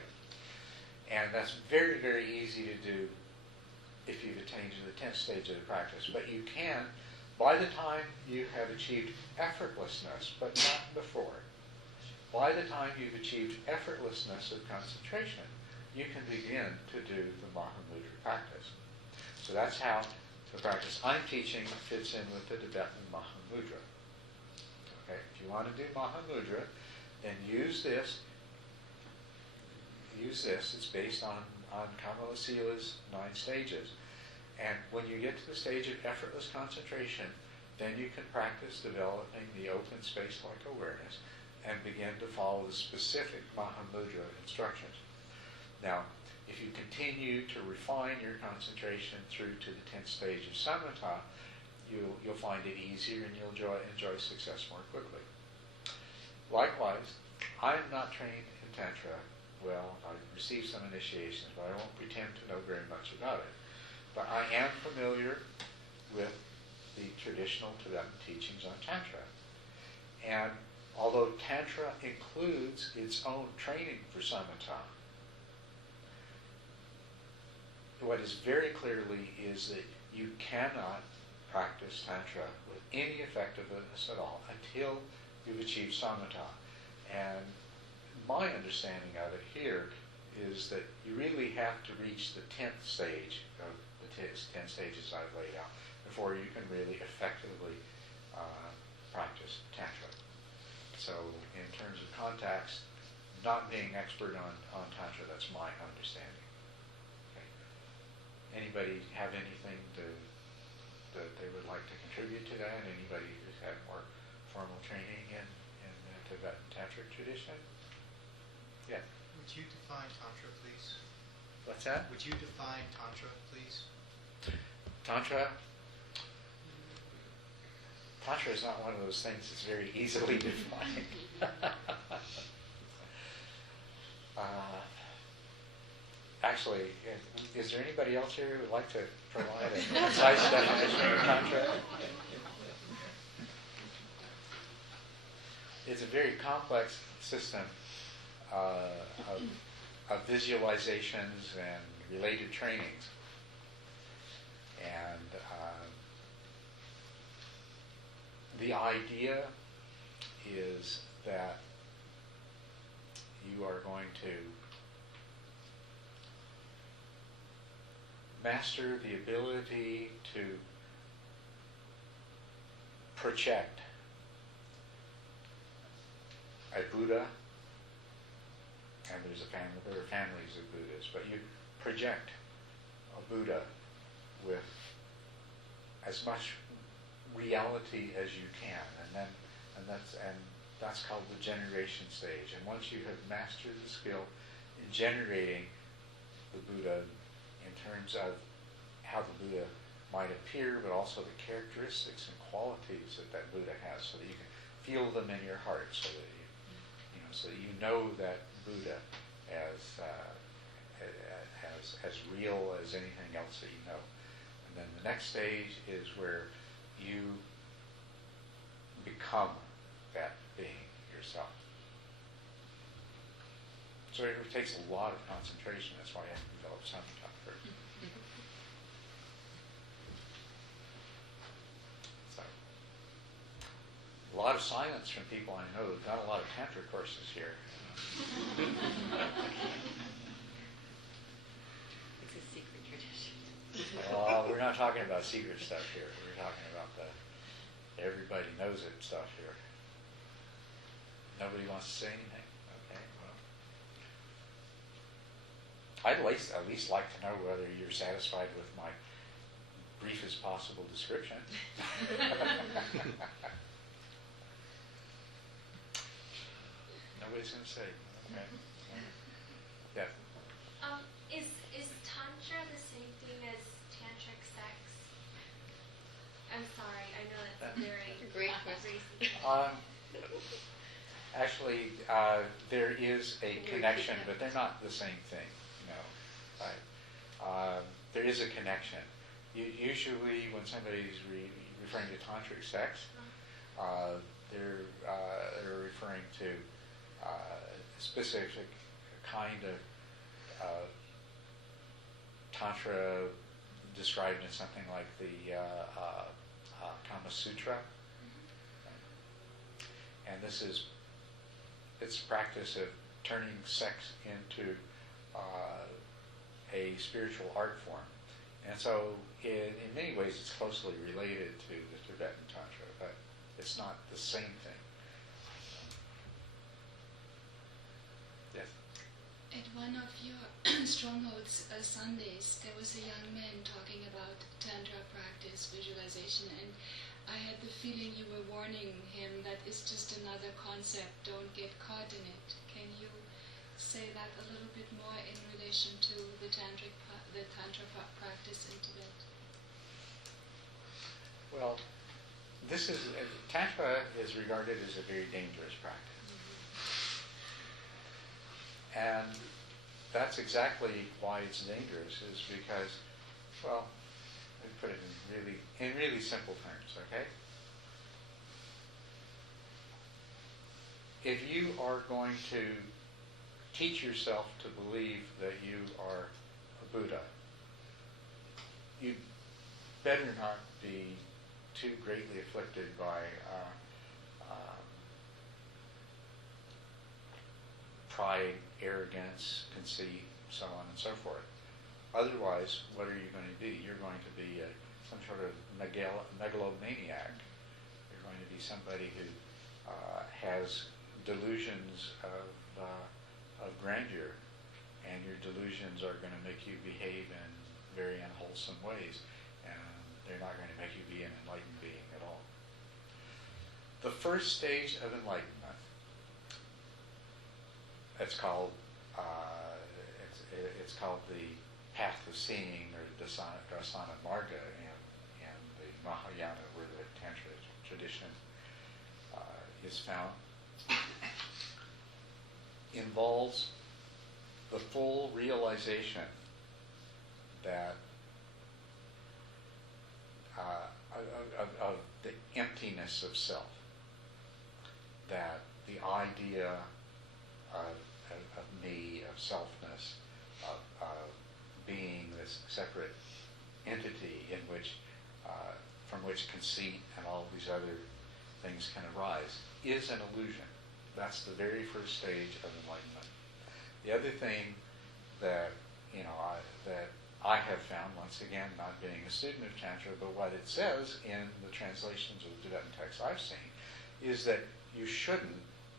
And that's very, very easy to do if you've attained to the 10th stage of the practice. But you can, by the time you have achieved effortlessness, but not before, by the time you've achieved effortlessness of concentration, you can begin to do the Mahamudra practice. So that's how the practice I'm teaching fits in with the Tibetan Mahamudra. Okay, if you want to do Mahamudra, then use this. It's based on Kamalasila's 9 stages. And when you get to the stage of effortless concentration, then you can practice developing the open space-like awareness and begin to follow the specific Mahamudra instructions. Now, if you continue to refine your concentration through to the 10th stage of samatha, you'll find it easier and you'll enjoy success more quickly. Likewise, I am not trained in Tantra. Well, I've received some initiations, but I won't pretend to know very much about it. But I am familiar with the traditional Tibetan teachings on Tantra. And although Tantra includes its own training for samatha, what is very clearly is that you cannot practice Tantra with any effectiveness at all until you've achieved samatha. And my understanding of it here is that you really have to reach the 10th stage of the 10 stages I've laid out before you can really effectively practice Tantra. So in terms of context, not being expert on Tantra, that's my understanding. Okay. Anybody have anything that they would like to contribute to that? Anybody who's had more formal training in the Tibetan Tantric tradition? Yeah. Would you define Tantra, please? What's that? Would you define Tantra, please? Tantra is not one of those things that's very easily defined. Actually, is there anybody else here who would like to provide a concise definition of Tantra? It's a very complex system of visualizations and related trainings. And the idea is that you are going to master the ability to project a Buddha, and there are families of Buddhas, but you project a Buddha with as much reality as you can, and that's called the generation stage. And once you have mastered the skill in generating the Buddha in terms of how the Buddha might appear, but also the characteristics and qualities that Buddha has, so that you can feel them in your heart, so that you know that Buddha as real as anything else that you know. And then the next stage is where you become that being yourself. So it takes a lot of concentration. That's why I have to develop samatha first. So, a lot of silence from people I know. We've got a lot of Tantra courses here. It's a secret tradition. Well, we're not talking about secret stuff here. We're talking about the everybody knows it stuff here. Nobody wants to say anything? Okay, well. I'd at least like to know whether you're satisfied with my briefest possible description. Nobody's going to say. Okay. Yeah. Is tantra the same thing as tantric sex? I'm sorry, I know that's a very Great question. Actually, there is a connection, but they're not the same thing. No, right? There is a connection. Usually, when somebody's referring to tantric sex, they're referring to a specific kind of tantra described in something like the Kama Sutra. And this is its practice of turning sex into a spiritual art form. And so in many ways it's closely related to the Tibetan Tantra, but it's not the same thing. Yes? At one of your Strongholds Sundays, there was a young man talking about Tantra practice, visualization, and I had the feeling you were warning him that it's just another concept, don't get caught in it. Can you say that a little bit more in relation to the Tantra practice in Tibet? Well, Tantra is regarded as a very dangerous practice. And that's exactly why it's dangerous, is because, well, let me put it in really simple terms, okay? If you are going to teach yourself to believe that you are a Buddha, you better not be too greatly afflicted by pride, arrogance, conceit, so on and so forth. Otherwise, what are you going to be? You're going to be some sort of megalomaniac. You're going to be somebody who has delusions of grandeur, and your delusions are going to make you behave in very unwholesome ways, and they're not going to make you be an enlightened being at all. The first stage of enlightenment, it's called the path of seeing, or Dasana Marga in the Mahayana, where the Tantra tradition is found, involves the full realization that of the emptiness of self, that the idea of me, of selfness, of being this separate entity in which, from which conceit and all these other things can arise, is an illusion. That's the very first stage of enlightenment. The other thing that I have found, once again, not being a student of Tantra, but what it says in the translations of the Tibetan texts I've seen, is that you shouldn't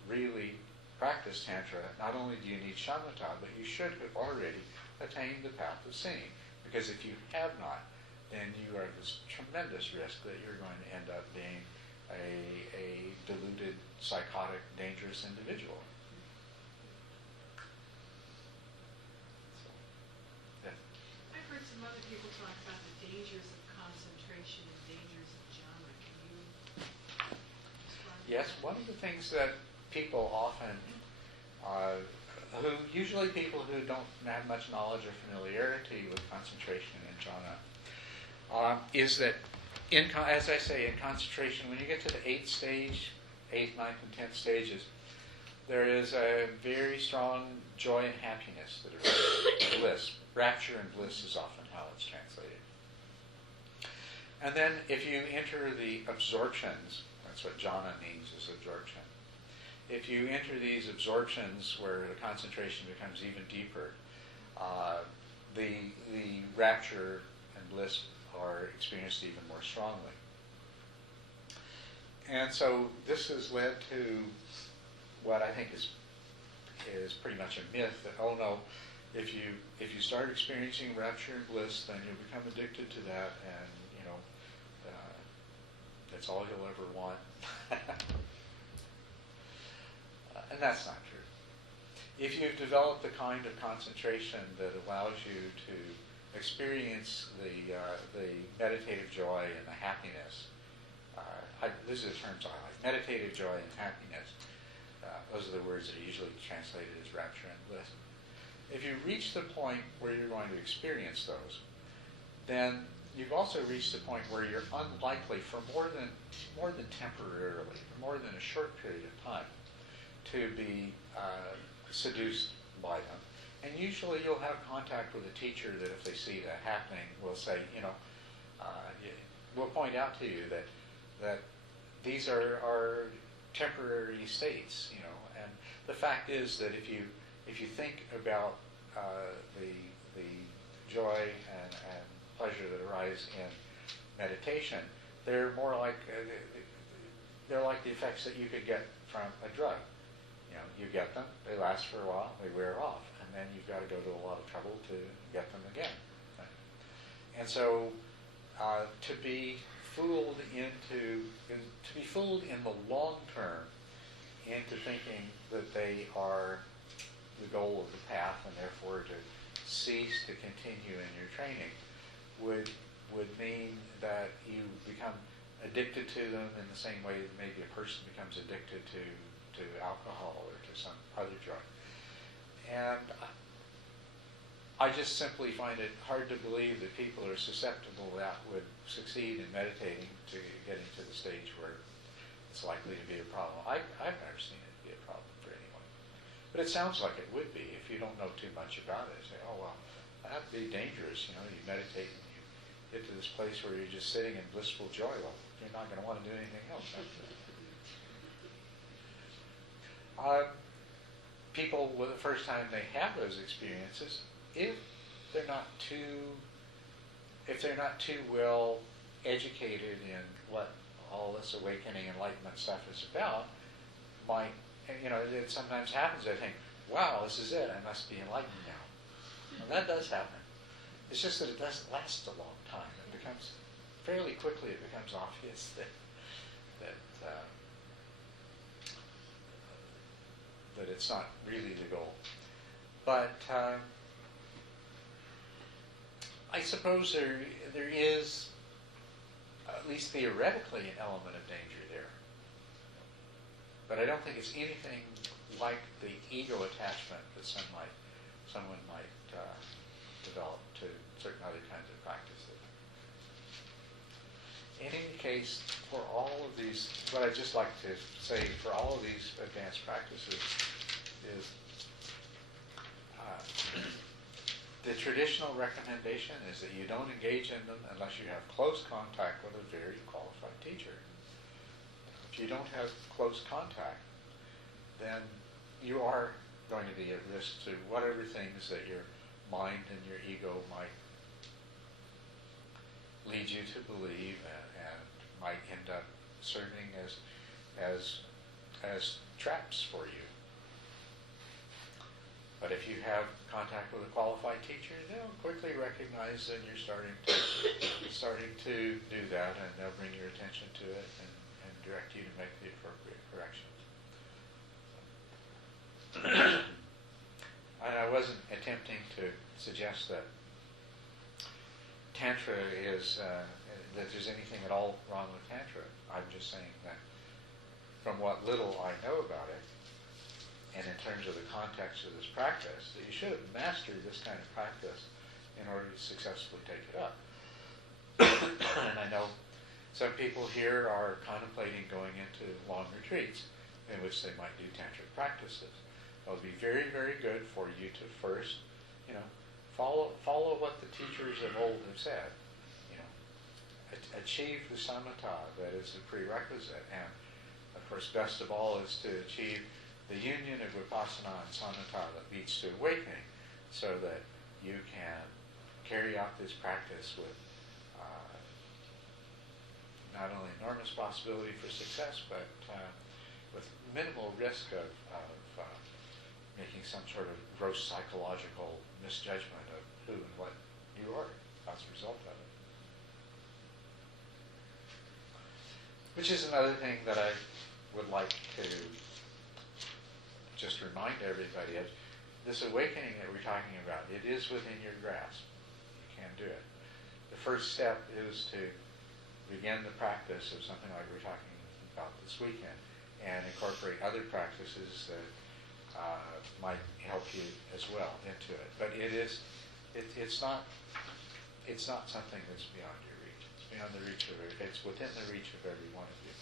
really practice Tantra. Not only do you need shamatha, but you should have already attained the path of seeing. Because if you have not, then you are at this tremendous risk that you're going to end up being a deluded, psychotic, dangerous individual. So, yeah. I've heard some other people talk about the dangers of concentration and dangers of jhana. Can you describe Yes, that? one of the things that people often, usually people who don't have much knowledge or familiarity with concentration and jhana, is that, as I say, in concentration, when you get to the 8th stage, 8th, 9th, and 10th stages, there is a very strong joy and happiness that are bliss. Rapture and bliss is often how it's translated. And then if you enter the absorptions, that's what jhana means, is absorption. If you enter these absorptions where the concentration becomes even deeper, the rapture and bliss are experienced even more strongly. And so this has led to what I think is pretty much a myth, that, oh no, if you start experiencing rapture and bliss, then you'll become addicted to that, and that's all you'll ever want. And that's not true. If you've developed the kind of concentration that allows you to experience the meditative joy and the happiness, these are the terms I like, meditative joy and happiness. Those are the words that are usually translated as rapture and bliss. If you reach the point where you're going to experience those, then you've also reached the point where you're unlikely for more than temporarily, for more than a short period of time, to be seduced by them. And usually you'll have contact with a teacher that if they see that happening, will say, will point out to you that these are temporary states, and the fact is that if you think about the joy and pleasure that arise in meditation, they're more like they're like the effects that you could get from a drug. You get them, they last for a while, they wear off, and then you've got to go to a lot of trouble to get them again. And so, to be fooled in the long term into thinking that they are the goal of the path, and therefore to cease to continue in your training, would mean that you become addicted to them in the same way that maybe a person becomes addicted to alcohol or to some other drug. And I just simply find it hard to believe that people are susceptible that would succeed in meditating to getting to the stage where it's likely to be a problem. I've never seen it be a problem for anyone. But it sounds like it would be if you don't know too much about it. Say, oh, well, that'd be dangerous. You meditate and you get to this place where you're just sitting in blissful joy. Well, you're not going to want to do anything else. People, the first time they have those experiences, if they're not too well educated in what all this awakening, enlightenment stuff is about, it sometimes happens. They think, wow, this is it. I must be enlightened now. And that does happen. It's just that it doesn't last a long time. It becomes fairly quickly. It becomes obvious that it's not really the goal. But I suppose there is, at least theoretically, an element of danger there. But I don't think it's anything like the ego attachment that someone might develop to certain other kinds of practices. In any case, for all of these, what I'd just like to say for all of these advanced practices is the traditional recommendation is that you don't engage in them unless you have close contact with a very qualified teacher. If you don't have close contact, then you are going to be at risk to whatever things that your mind and your ego might lead you to believe and might end up serving as traps for you. But if you have contact with a qualified teacher, they'll quickly recognize that you're starting to do that, and they'll bring your attention to it and direct you to make the appropriate corrections. And I wasn't attempting to suggest that Tantra is, that there's anything at all wrong with Tantra. I'm just saying that from what little I know about it, and in terms of the context of this practice, that you should have mastered this kind of practice in order to successfully take it up. And I know some people here are contemplating going into long retreats in which they might do tantric practices. It would be very, very good for you to first, follow what the teachers of old have said. Achieve the samatha, that is the prerequisite, and of course, best of all is to achieve the union of vipassana and samatha that leads to awakening, so that you can carry out this practice with not only enormous possibility for success, but with minimal risk of making some sort of gross psychological misjudgment of who and what you are as a result of it. Which is another thing that I would like to just remind everybody of. this awakening that we're talking about, it is within your grasp. You can do it. The first step is to begin the practice of something like we're talking about this weekend, and incorporate other practices that might help you as well into it. But it's not something that's beyond your reach. It's beyond the reach of it. It's within the reach of every one of you.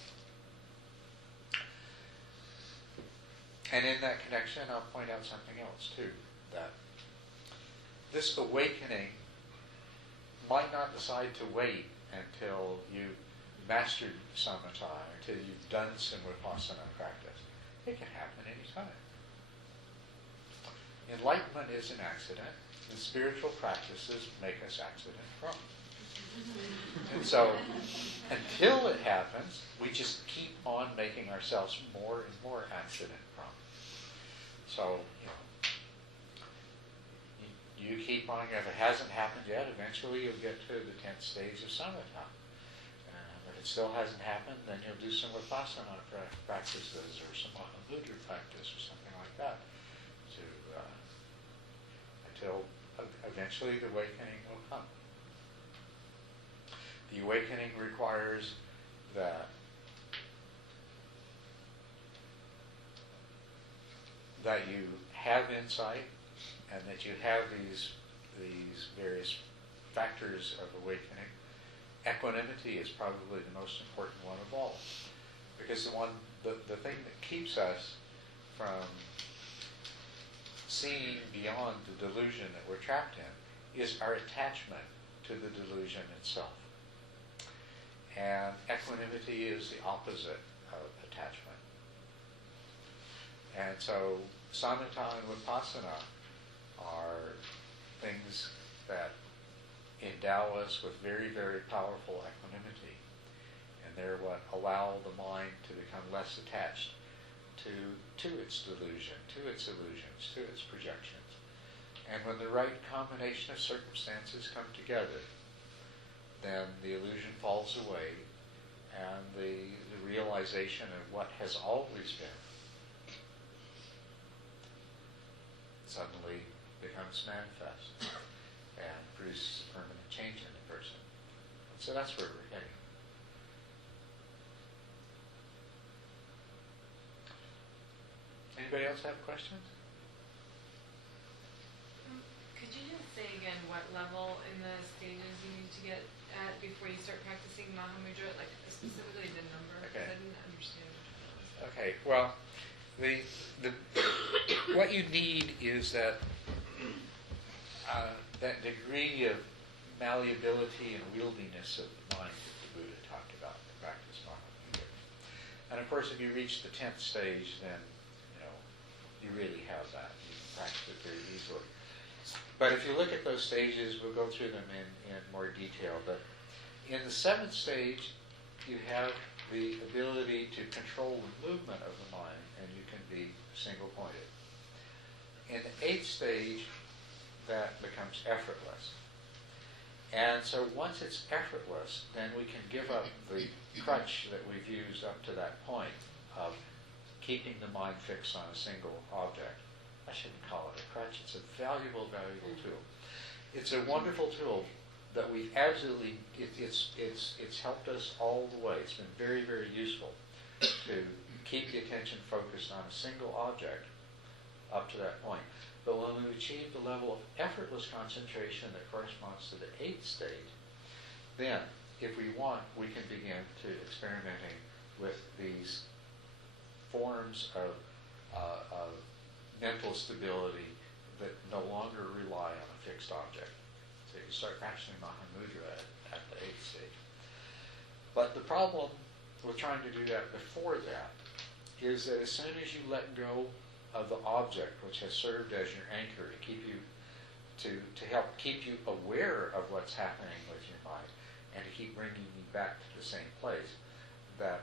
And in that connection, I'll point out something else too, that this awakening might not decide to wait until you mastered samatha, until you've done some vipassana practice. It can happen anytime. Enlightenment is an accident, and spiritual practices make us accident-prone. And so, until it happens, we just keep on making ourselves more and more accident-prone. So, you keep on, if it hasn't happened yet, eventually you'll get to the 10th stage of samatha. If it still hasn't happened, then you'll do some vipassana practices or some mahamudra practice or something like that until eventually the awakening will come. The awakening requires that you have insight and that you have these various factors of awakening. Equanimity is probably the most important one of all, because the thing that keeps us from seeing beyond the delusion that we're trapped in is our attachment to the delusion itself. And equanimity is the opposite of attachment. And so samatha and vipassana are things that endow us with very, very powerful equanimity. And they're what allow the mind to become less attached to its delusion, to its illusions, to its projections. And when the right combination of circumstances come together, then the illusion falls away and the realization of what has always been suddenly becomes manifest and produces permanent change in the person. So that's where we're heading. Anybody else have questions? Could you just say again what level in the stages you need to get at before you start practicing Mahamudra, like specifically the number? Okay. Because I didn't understand which one it was. Okay, well, what you need is that degree of malleability and wieldiness of the mind that the Buddha talked about in the practice Mahamudra. And of course, if you reach the 10th stage, then you really have that. You can practice it very easily. But if you look at those stages, we'll go through them in more detail. But in the 7th stage, you have the ability to control the movement of the mind, and you can be single-pointed. In the 8th stage, that becomes effortless. And so once it's effortless, then we can give up the crutch that we've used up to that point of keeping the mind fixed on a single object. I shouldn't call it a crutch. It's a valuable, valuable tool. It's a wonderful tool that we've absolutely, it's helped us all the way. It's been very, very useful to keep the attention focused on a single object up to that point. But when we achieve the level of effortless concentration that corresponds to the 8th stage, then, if we want, we can begin to experimenting with these forms of mental stability that no longer rely on a fixed object. So you start practicing Mahamudra at the 8th stage. But the problem with trying to do that before that is that as soon as you let go of the object which has served as your anchor to keep you to help keep you aware of what's happening with your mind and to keep bringing you back to the same place, that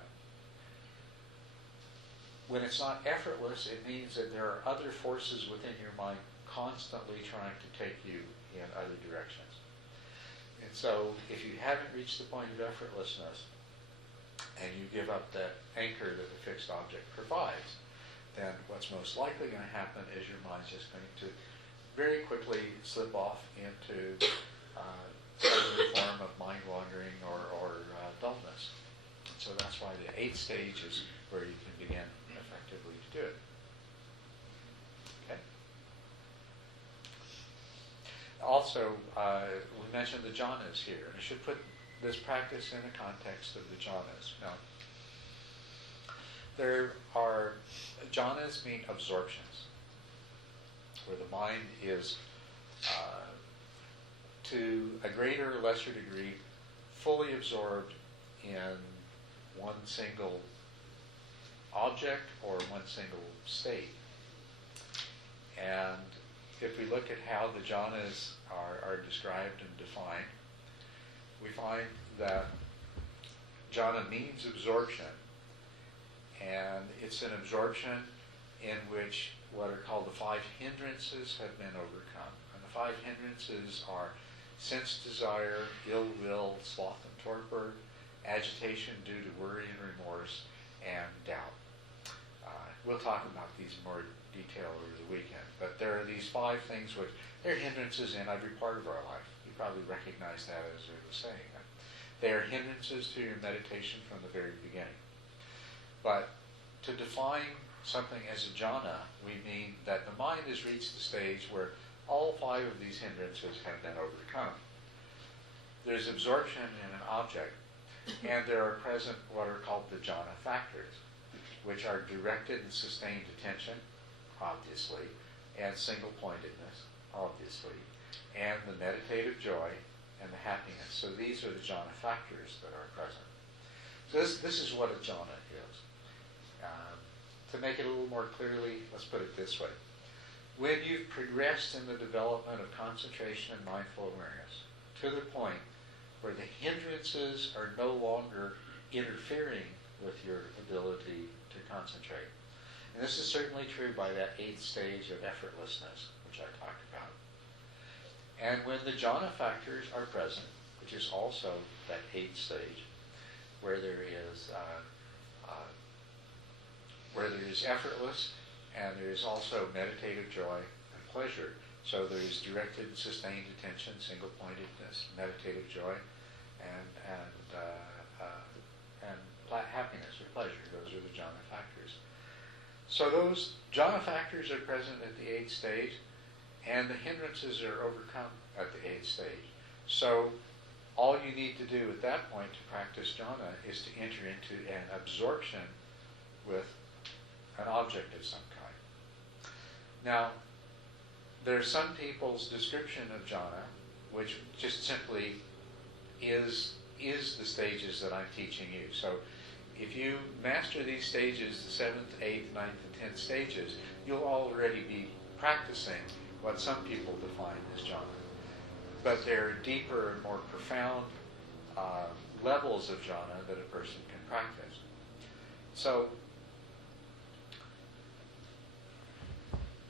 when it's not effortless, it means that there are other forces within your mind constantly trying to take you in other directions. And so if you haven't reached the point of effortlessness and you give up that anchor that the fixed object provides, then what's most likely going to happen is your mind's just going to very quickly slip off into some form of mind wandering or dullness. So that's why the 8th stage is where you can begin effectively to do it. Okay. Also, we mentioned the jhanas here. I should put this practice in the context of the jhanas. Now, there are jhanas mean absorptions, where the mind is, to a greater or lesser degree, fully absorbed in one single object or one single state. And if we look at how the jhanas are described and defined, we find that jhana means absorption, and it's an absorption in which what are called the 5 hindrances have been overcome. And the 5 hindrances are sense desire, ill will, sloth and torpor, agitation due to worry and remorse, and doubt. We'll talk about these in more detail over the weekend, but there are these 5 things which they're hindrances in every part of our life. You probably recognize that as I was saying. They are hindrances to your meditation from the very beginning. But to define something as a jhana, we mean that the mind has reached the stage where all 5 of these hindrances have been overcome. There's absorption in an object, and there are present what are called the jhana factors, which are directed and sustained attention, obviously, and single-pointedness, obviously, and the meditative joy and the happiness. So these are the jhana factors that are present. So this is what a jhana is. To make it a little more clearly, let's put it this way. When you've progressed in the development of concentration and mindful awareness to the point where the hindrances are no longer interfering with your ability to concentrate. And this is certainly true by that 8th stage of effortlessness, which I talked about. And when the jhana factors are present, which is also that 8th stage, where there is effortless, and there is also meditative joy and pleasure. So there is directed and sustained attention, single-pointedness, meditative joy, and happiness or pleasure. Those are the jhana factors. So those jhana factors are present at the 8th stage, and the hindrances are overcome at the 8th stage. So all you need to do at that point to practice jhana is to enter into an absorption with an object of some kind. Now, there are some people's description of jhana, which just simply is the stages that I'm teaching you. So if you master these stages, the 7th, 8th, 9th, and 10th stages, you'll already be practicing what some people define as jhana. But there are deeper and more profound levels of jhana that a person can practice. So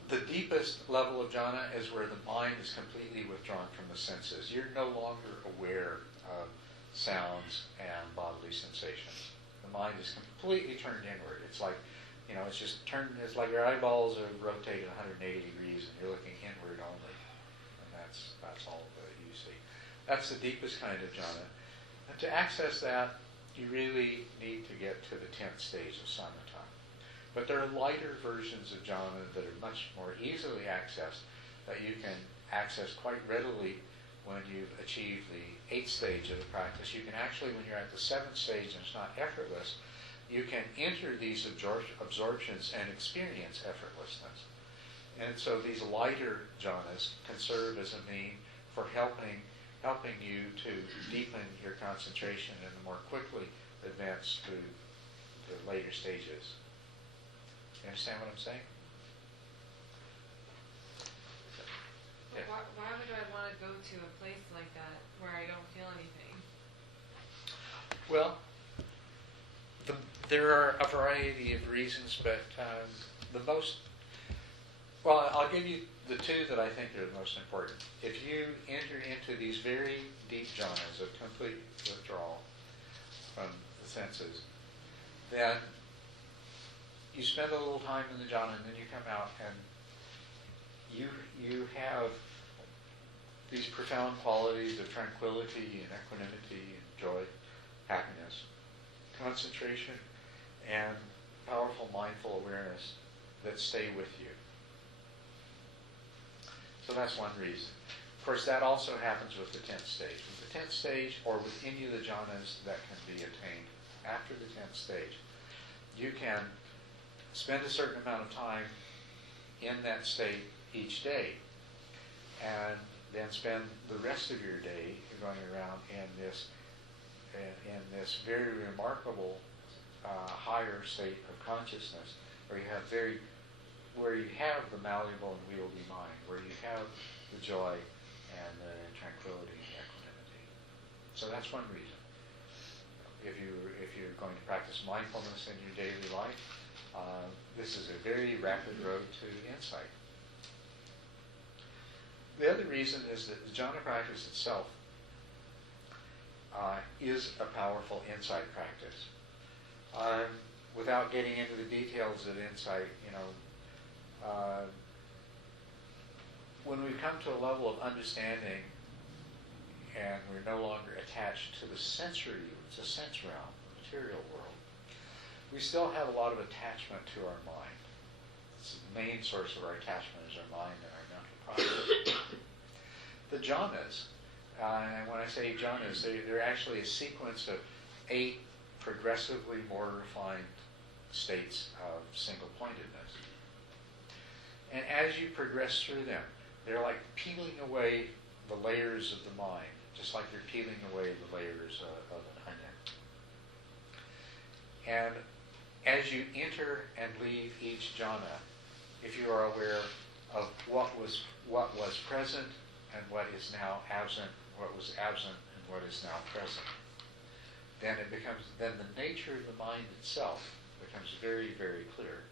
the deepest level of jhana is where the mind is completely withdrawn from the senses. You're no longer aware of sounds and bodily sensations. The mind is completely turned inward. It's like, it's just turned, it's like your eyeballs are rotated 180 degrees and you're looking inward only. And that's all that you see. That's the deepest kind of jhana. And to access that, you really need to get to the 10th stage of samatha. But there are lighter versions of jhana that are much more easily accessed, that you can access quite readily when you've achieved the 8th stage of the practice. You can actually, when you're at the 7th stage and it's not effortless, you can enter these absorptions and experience effortlessness. And so these lighter jhanas can serve as a mean for helping you to deepen your concentration and more quickly advance through the later stages. You understand what I'm saying? But why would I want to go to a place like that where I don't feel anything? Well, there are a variety of reasons, but I'll give you the 2 that I think are the most important. If you enter into these very deep jhanas of complete withdrawal from the senses, then you spend a little time in the jhana, and then you come out, and you have these profound qualities of tranquility and equanimity and joy, happiness, concentration, and powerful mindful awareness that stay with you. So that's one reason. Of course, that also happens with the 10th stage. With the 10th stage, or with any of the jhanas that can be attained after the 10th stage, you can spend a certain amount of time in that state each day, and then spend the rest of your day going around in this very remarkable higher state of consciousness, where you have the malleable and wieldy mind, where you have the joy and the tranquility and equanimity. So that's one reason. If you're going to practice mindfulness in your daily life, this is a very rapid road to insight. The other reason is that the jhana practice itself is a powerful insight practice. Without getting into the details of insight, when we come to a level of understanding and we're no longer attached to the sense realm, the material world, we still have a lot of attachment to our mind. It's the main source of our attachment is our mind and our mental process. The jhanas, and when I say jhanas, they're actually a sequence of 8 progressively more refined states of single-pointedness. And as you progress through them, they're like peeling away the layers of the mind, just like you're peeling away the layers of an onion. And as you enter and leave each jhana, if you are aware of what was present and what is now absent, what was absent and what is now present, then the nature of the mind itself becomes very, very clear.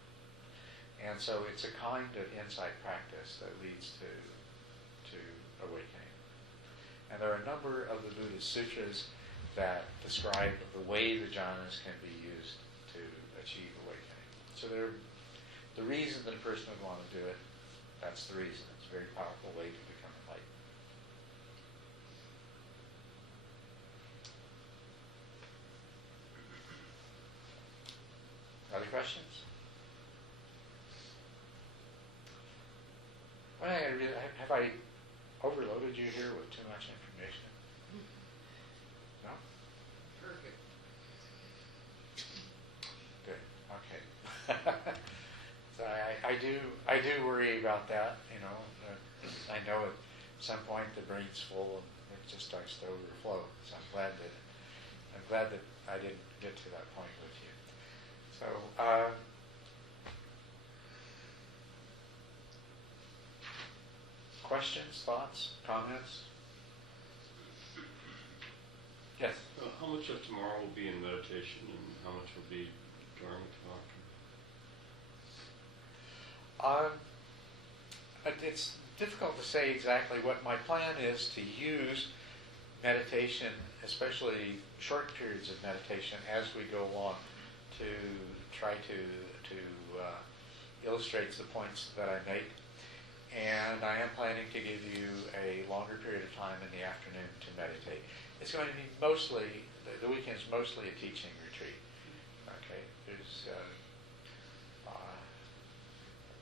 And so it's a kind of insight practice that leads to awakening. And there are a number of the Buddhist sutras that describe the way the jhanas can be used to achieve awakening. So the reason that a person would want to do it, that's the reason. It's a very powerful way to become enlightened. Other questions? Well, have I overloaded you here with too much information? No? Perfect. Good. Okay. So I do worry about that. I know at some point the brain's full and it just starts to overflow. So I'm glad that I didn't get to that point with you. So. Questions, thoughts, comments? Yes? How much of tomorrow will be in meditation and how much will be Dharma talk? It's difficult to say exactly what my plan is to use meditation, especially short periods of meditation, as we go along to try to illustrate the points that I make. And I am planning to give you a longer period of time in the afternoon to meditate. It's going to be mostly, the weekend's mostly a teaching retreat. Okay,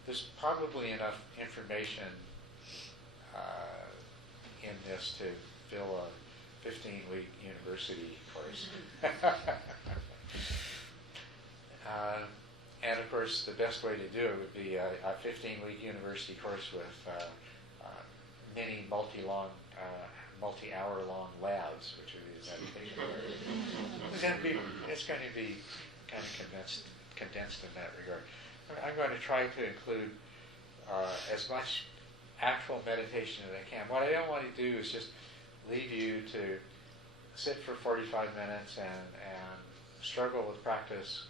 there's probably enough information in this to fill a 15-week university course. And of course, the best way to do it would be a 15-week university course with many multi-hour-long labs, which would be the meditation. It's going to be kind of condensed in that regard. I'm going to try to include as much actual meditation as I can. What I don't want to do is just leave you to sit for 45 minutes and struggle with practice.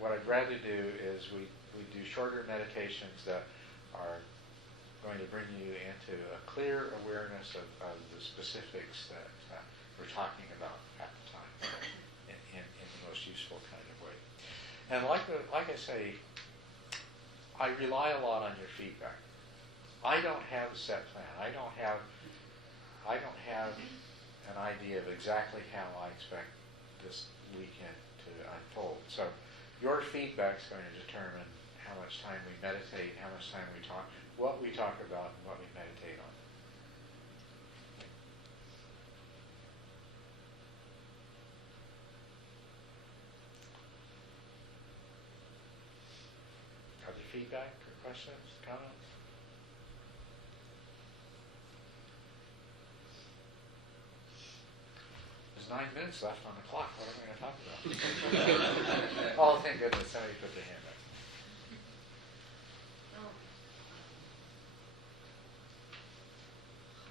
What I'd rather do is we do shorter meditations that are going to bring you into a clear awareness of the specifics that we're talking about at the time in the most useful kind of way. And like I say, I rely a lot on your feedback. I don't have a set plan. I don't have an idea of exactly how I expect this weekend to unfold. So your feedback is going to determine how much time we meditate, how much time we talk, what we talk about, and what we meditate on. Other feedback or questions, comments? There's 9 minutes left on the clock. What am I going to talk about? Oh, thank goodness, somebody put their hand up.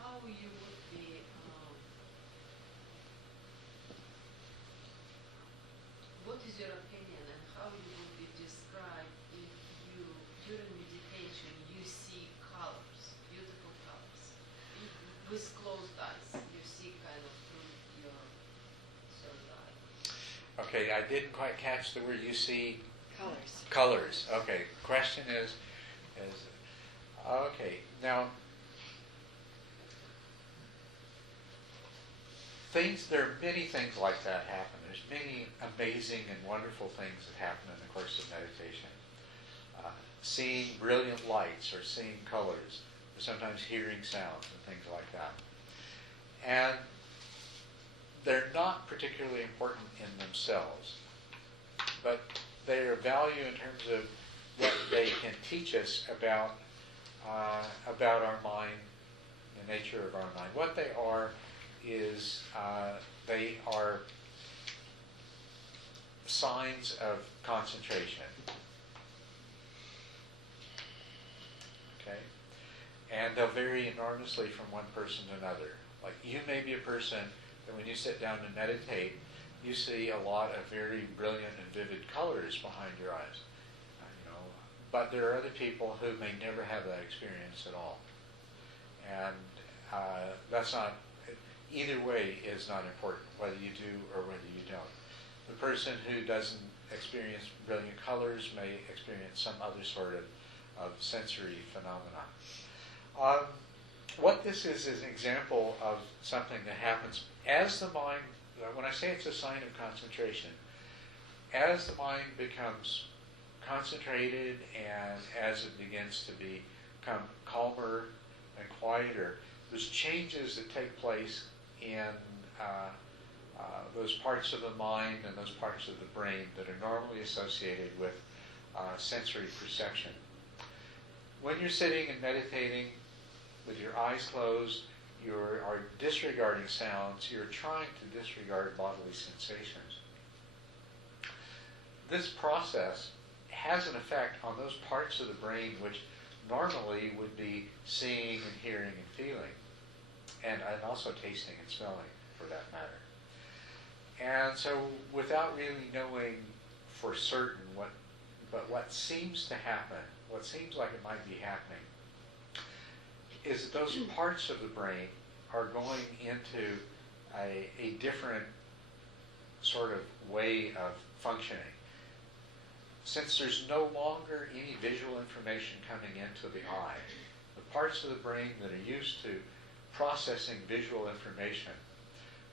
How you would be, what is your opinion and how you would be described if you, during meditation, you see colors, beautiful colors, with closed eyes, you see kind of through your third eye? Okay, I didn't quite catch the word. You see Colors. colors. Okay, question is okay, now there are many things like that happen. There's many amazing and wonderful things that happen in the course of meditation. Seeing brilliant lights or seeing colors, or sometimes hearing sounds and things like that. And they're not particularly important in themselves, but they are of value in terms of what they can teach us about our mind, the nature of our mind. What they are is they are signs of concentration. Okay? And they'll vary enormously from one person to another. Like you may be a person that when you sit down to meditate, you see a lot of very brilliant and vivid colors behind your eyes. But there are other people who may never have that experience at all. And that's not, either way is not important, whether you do or whether you don't. The person who doesn't experience brilliant colors may experience some other sort of sensory phenomena. What this is an example of something that happens as the mind, when I say it's a sign of concentration, as the mind becomes concentrated and as it begins to become calmer and quieter, there's changes that take place in those parts of the mind and those parts of the brain that are normally associated with sensory perception. When you're sitting and meditating with your eyes closed, you are disregarding sounds, you're trying to disregard bodily sensations. This process has an effect on those parts of the brain which normally would be seeing and hearing and feeling, and also tasting and smelling for that matter. And so without really knowing for certain what seems to happen, what seems like it might be happening, is that those parts of the brain are going into a different sort of way of functioning. Since there's no longer any visual information coming into the eye, the parts of the brain that are used to processing visual information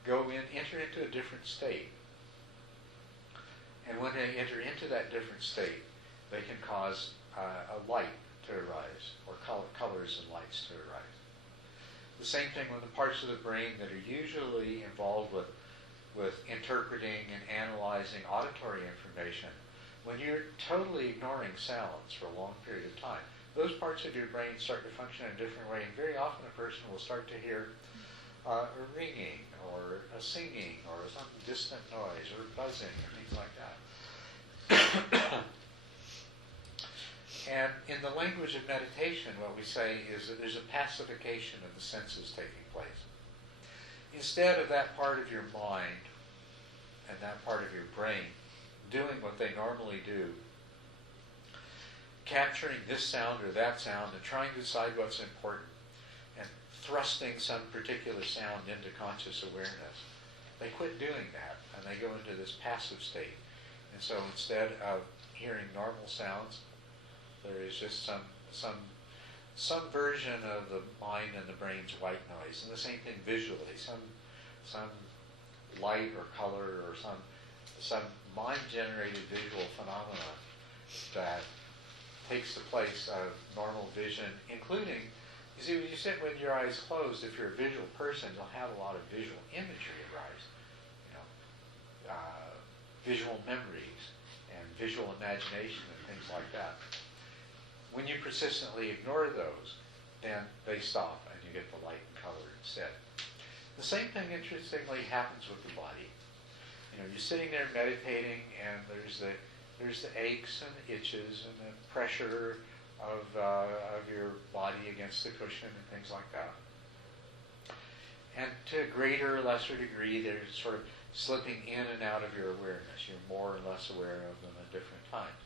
enter into a different state. And when they enter into that different state, they can cause a light to arise, or colors and lights to arise. The same thing with the parts of the brain that are usually involved with interpreting and analyzing auditory information. When you're totally ignoring sounds for a long period of time, those parts of your brain start to function in a different way, and very often a person will start to hear a ringing, or a singing, or some distant noise, or buzzing, or things like that. And in the language of meditation, what we say is that there's a pacification of the senses taking place. Instead of that part of your mind and that part of your brain doing what they normally do, capturing this sound or that sound and trying to decide what's important and thrusting some particular sound into conscious awareness, they quit doing that and they go into this passive state. And so instead of hearing normal sounds, There is just some version of the mind and the brain's white noise, and the same thing visually. Some light or color or some mind-generated visual phenomena that takes the place of normal vision, including, you see, when you sit with your eyes closed, if you're a visual person, you'll have a lot of visual imagery arise, visual memories and visual imagination and things like that. When you persistently ignore those, then they stop and you get the light and color instead. The same thing, interestingly, happens with the body. You're sitting there meditating, and there's the aches and itches and the pressure of your body against the cushion and things like that. And to a greater or lesser degree, they're sort of slipping in and out of your awareness. You're more or less aware of them at different times.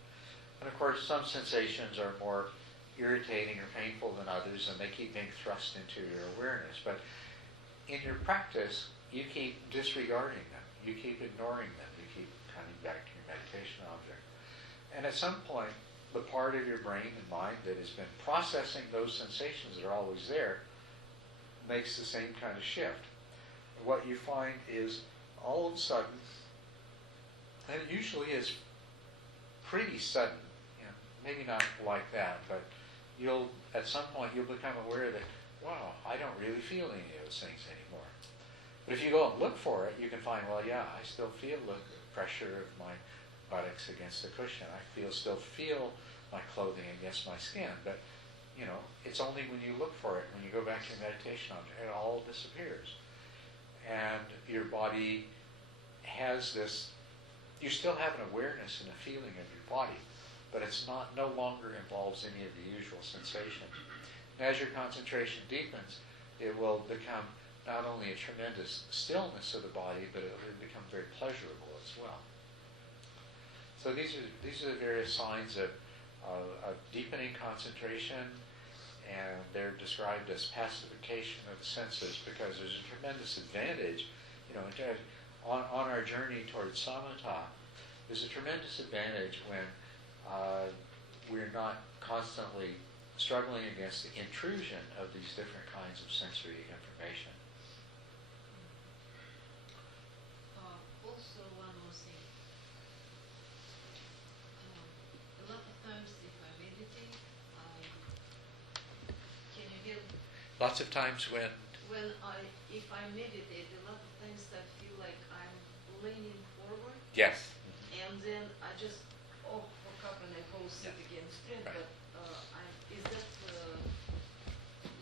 And of course, some sensations are more irritating or painful than others, and they keep being thrust into your awareness. But in your practice, you keep disregarding them. You keep ignoring them. You keep coming back to your meditation object. And at some point, the part of your brain and mind that has been processing those sensations that are always there makes the same kind of shift. And what you find is, all of a sudden, and it usually is pretty sudden, maybe not like that, but at some point you'll become aware that, wow, I don't really feel any of those things anymore. But if you go and look for it, you can find, well, yeah, I still feel the pressure of my buttocks against the cushion. I still feel my clothing against my skin. But, it's only when you look for it, when you go back to your meditation object, it all disappears. And your body has this, you still have an awareness and a feeling of your body, but it's no longer involves any of the usual sensations. And as your concentration deepens, it will become not only a tremendous stillness of the body, but it will become very pleasurable as well. So these are the various signs of deepening concentration, and they're described as pacification of the senses, because there's a tremendous advantage, on our journey towards samatha. There's a tremendous advantage when we're not constantly struggling against the intrusion of these different kinds of sensory information. Also, one more thing. A lot of times, if I meditate, can you hear? Lots of times if I meditate, a lot of times I feel like I'm leaning forward. Yes. And then I just hook up and I go sit again straight. Right. But is that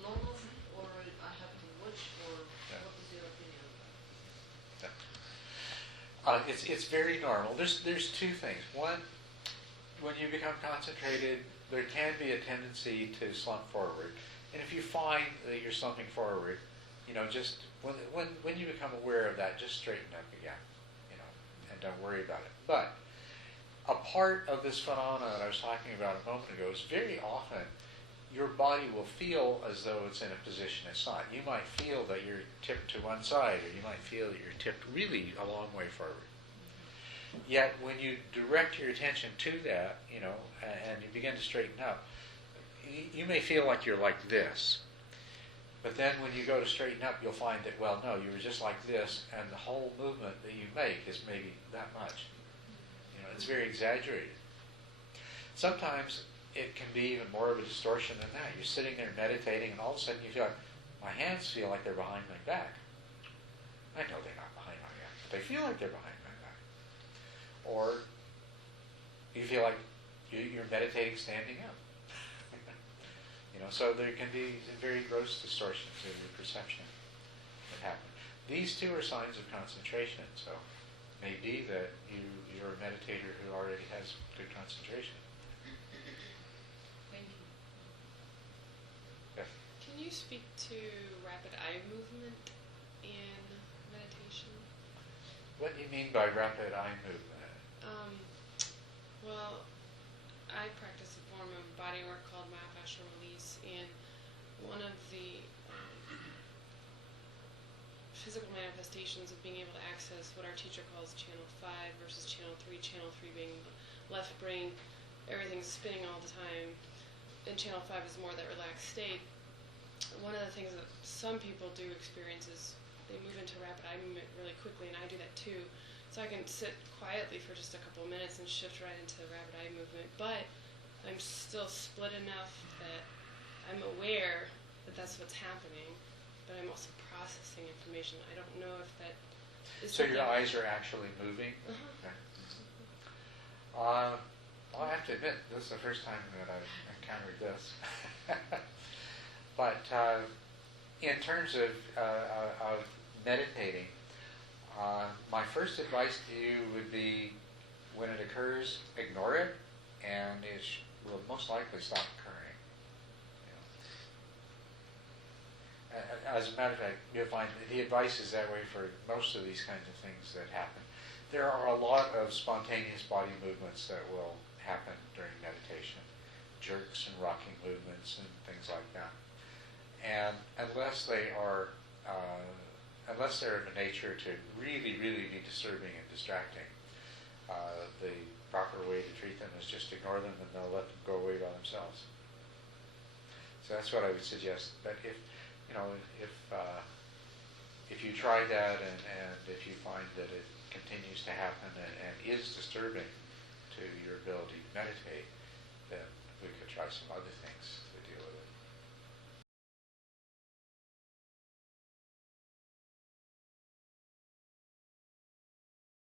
normal, or I have to watch, or what is your opinion about that? It's very normal. There's two things. One, when you become concentrated, there can be a tendency to slump forward. And if you find that you're slumping forward, just when you become aware of that, just straighten up again, and don't worry about it. But a part of this phenomena that I was talking about a moment ago is very often your body will feel as though it's in a position it's not. You might feel that you're tipped to one side, or you might feel that you're tipped really a long way forward. Yet when you direct your attention to that, and you begin to straighten up, you may feel like you're like this. But then when you go to straighten up, you'll find that, well, no, you were just like this, and the whole movement that you make is maybe that much. It's very exaggerated. Sometimes it can be even more of a distortion than that. You're sitting there meditating, and all of a sudden you feel like, my hands feel like they're behind my back. I know they're not behind my back, but they feel like they're behind my back. Or you feel like you're meditating standing up. So there can be very gross distortions in your perception that happen. These two are signs of concentration. So it may be that you're a meditator who already has good concentration. Thank you. Yes. Can you speak to rapid eye movement in meditation? What do you mean by rapid eye movement? Well, I practice a form of body work called myofascial release, and one of the physical manifestations of being able to access what our teacher calls channel 5 versus channel 3, channel 3 being the left brain, everything's spinning all the time, and channel 5 is more that relaxed state. One of the things that some people do experience is they move into rapid eye movement really quickly, and I do that too. So I can sit quietly for just a couple of minutes and shift right into rapid eye movement, but I'm still split enough that I'm aware that that's what's happening, but I'm also processing information. I don't know if that is So your something- eyes are actually moving? Uh-huh. Okay. Well, I have to admit, this is the first time that I've encountered this. But in terms of meditating, my first advice to you would be, when it occurs, ignore it, and it will most likely stop occurring. You know. As a matter of fact, you'll find the advice is that way for most of these kinds of things that happen. There are a lot of spontaneous body movements that will happen during meditation, jerks and rocking movements and things like that. And unless they're of a nature to really, really be disturbing and distracting, the proper way to treat them is just ignore them, and they'll let them go away by themselves. So that's what I would suggest. But if you try that, and if you find that it continues to happen and is disturbing to your ability to meditate, then we could try some other things.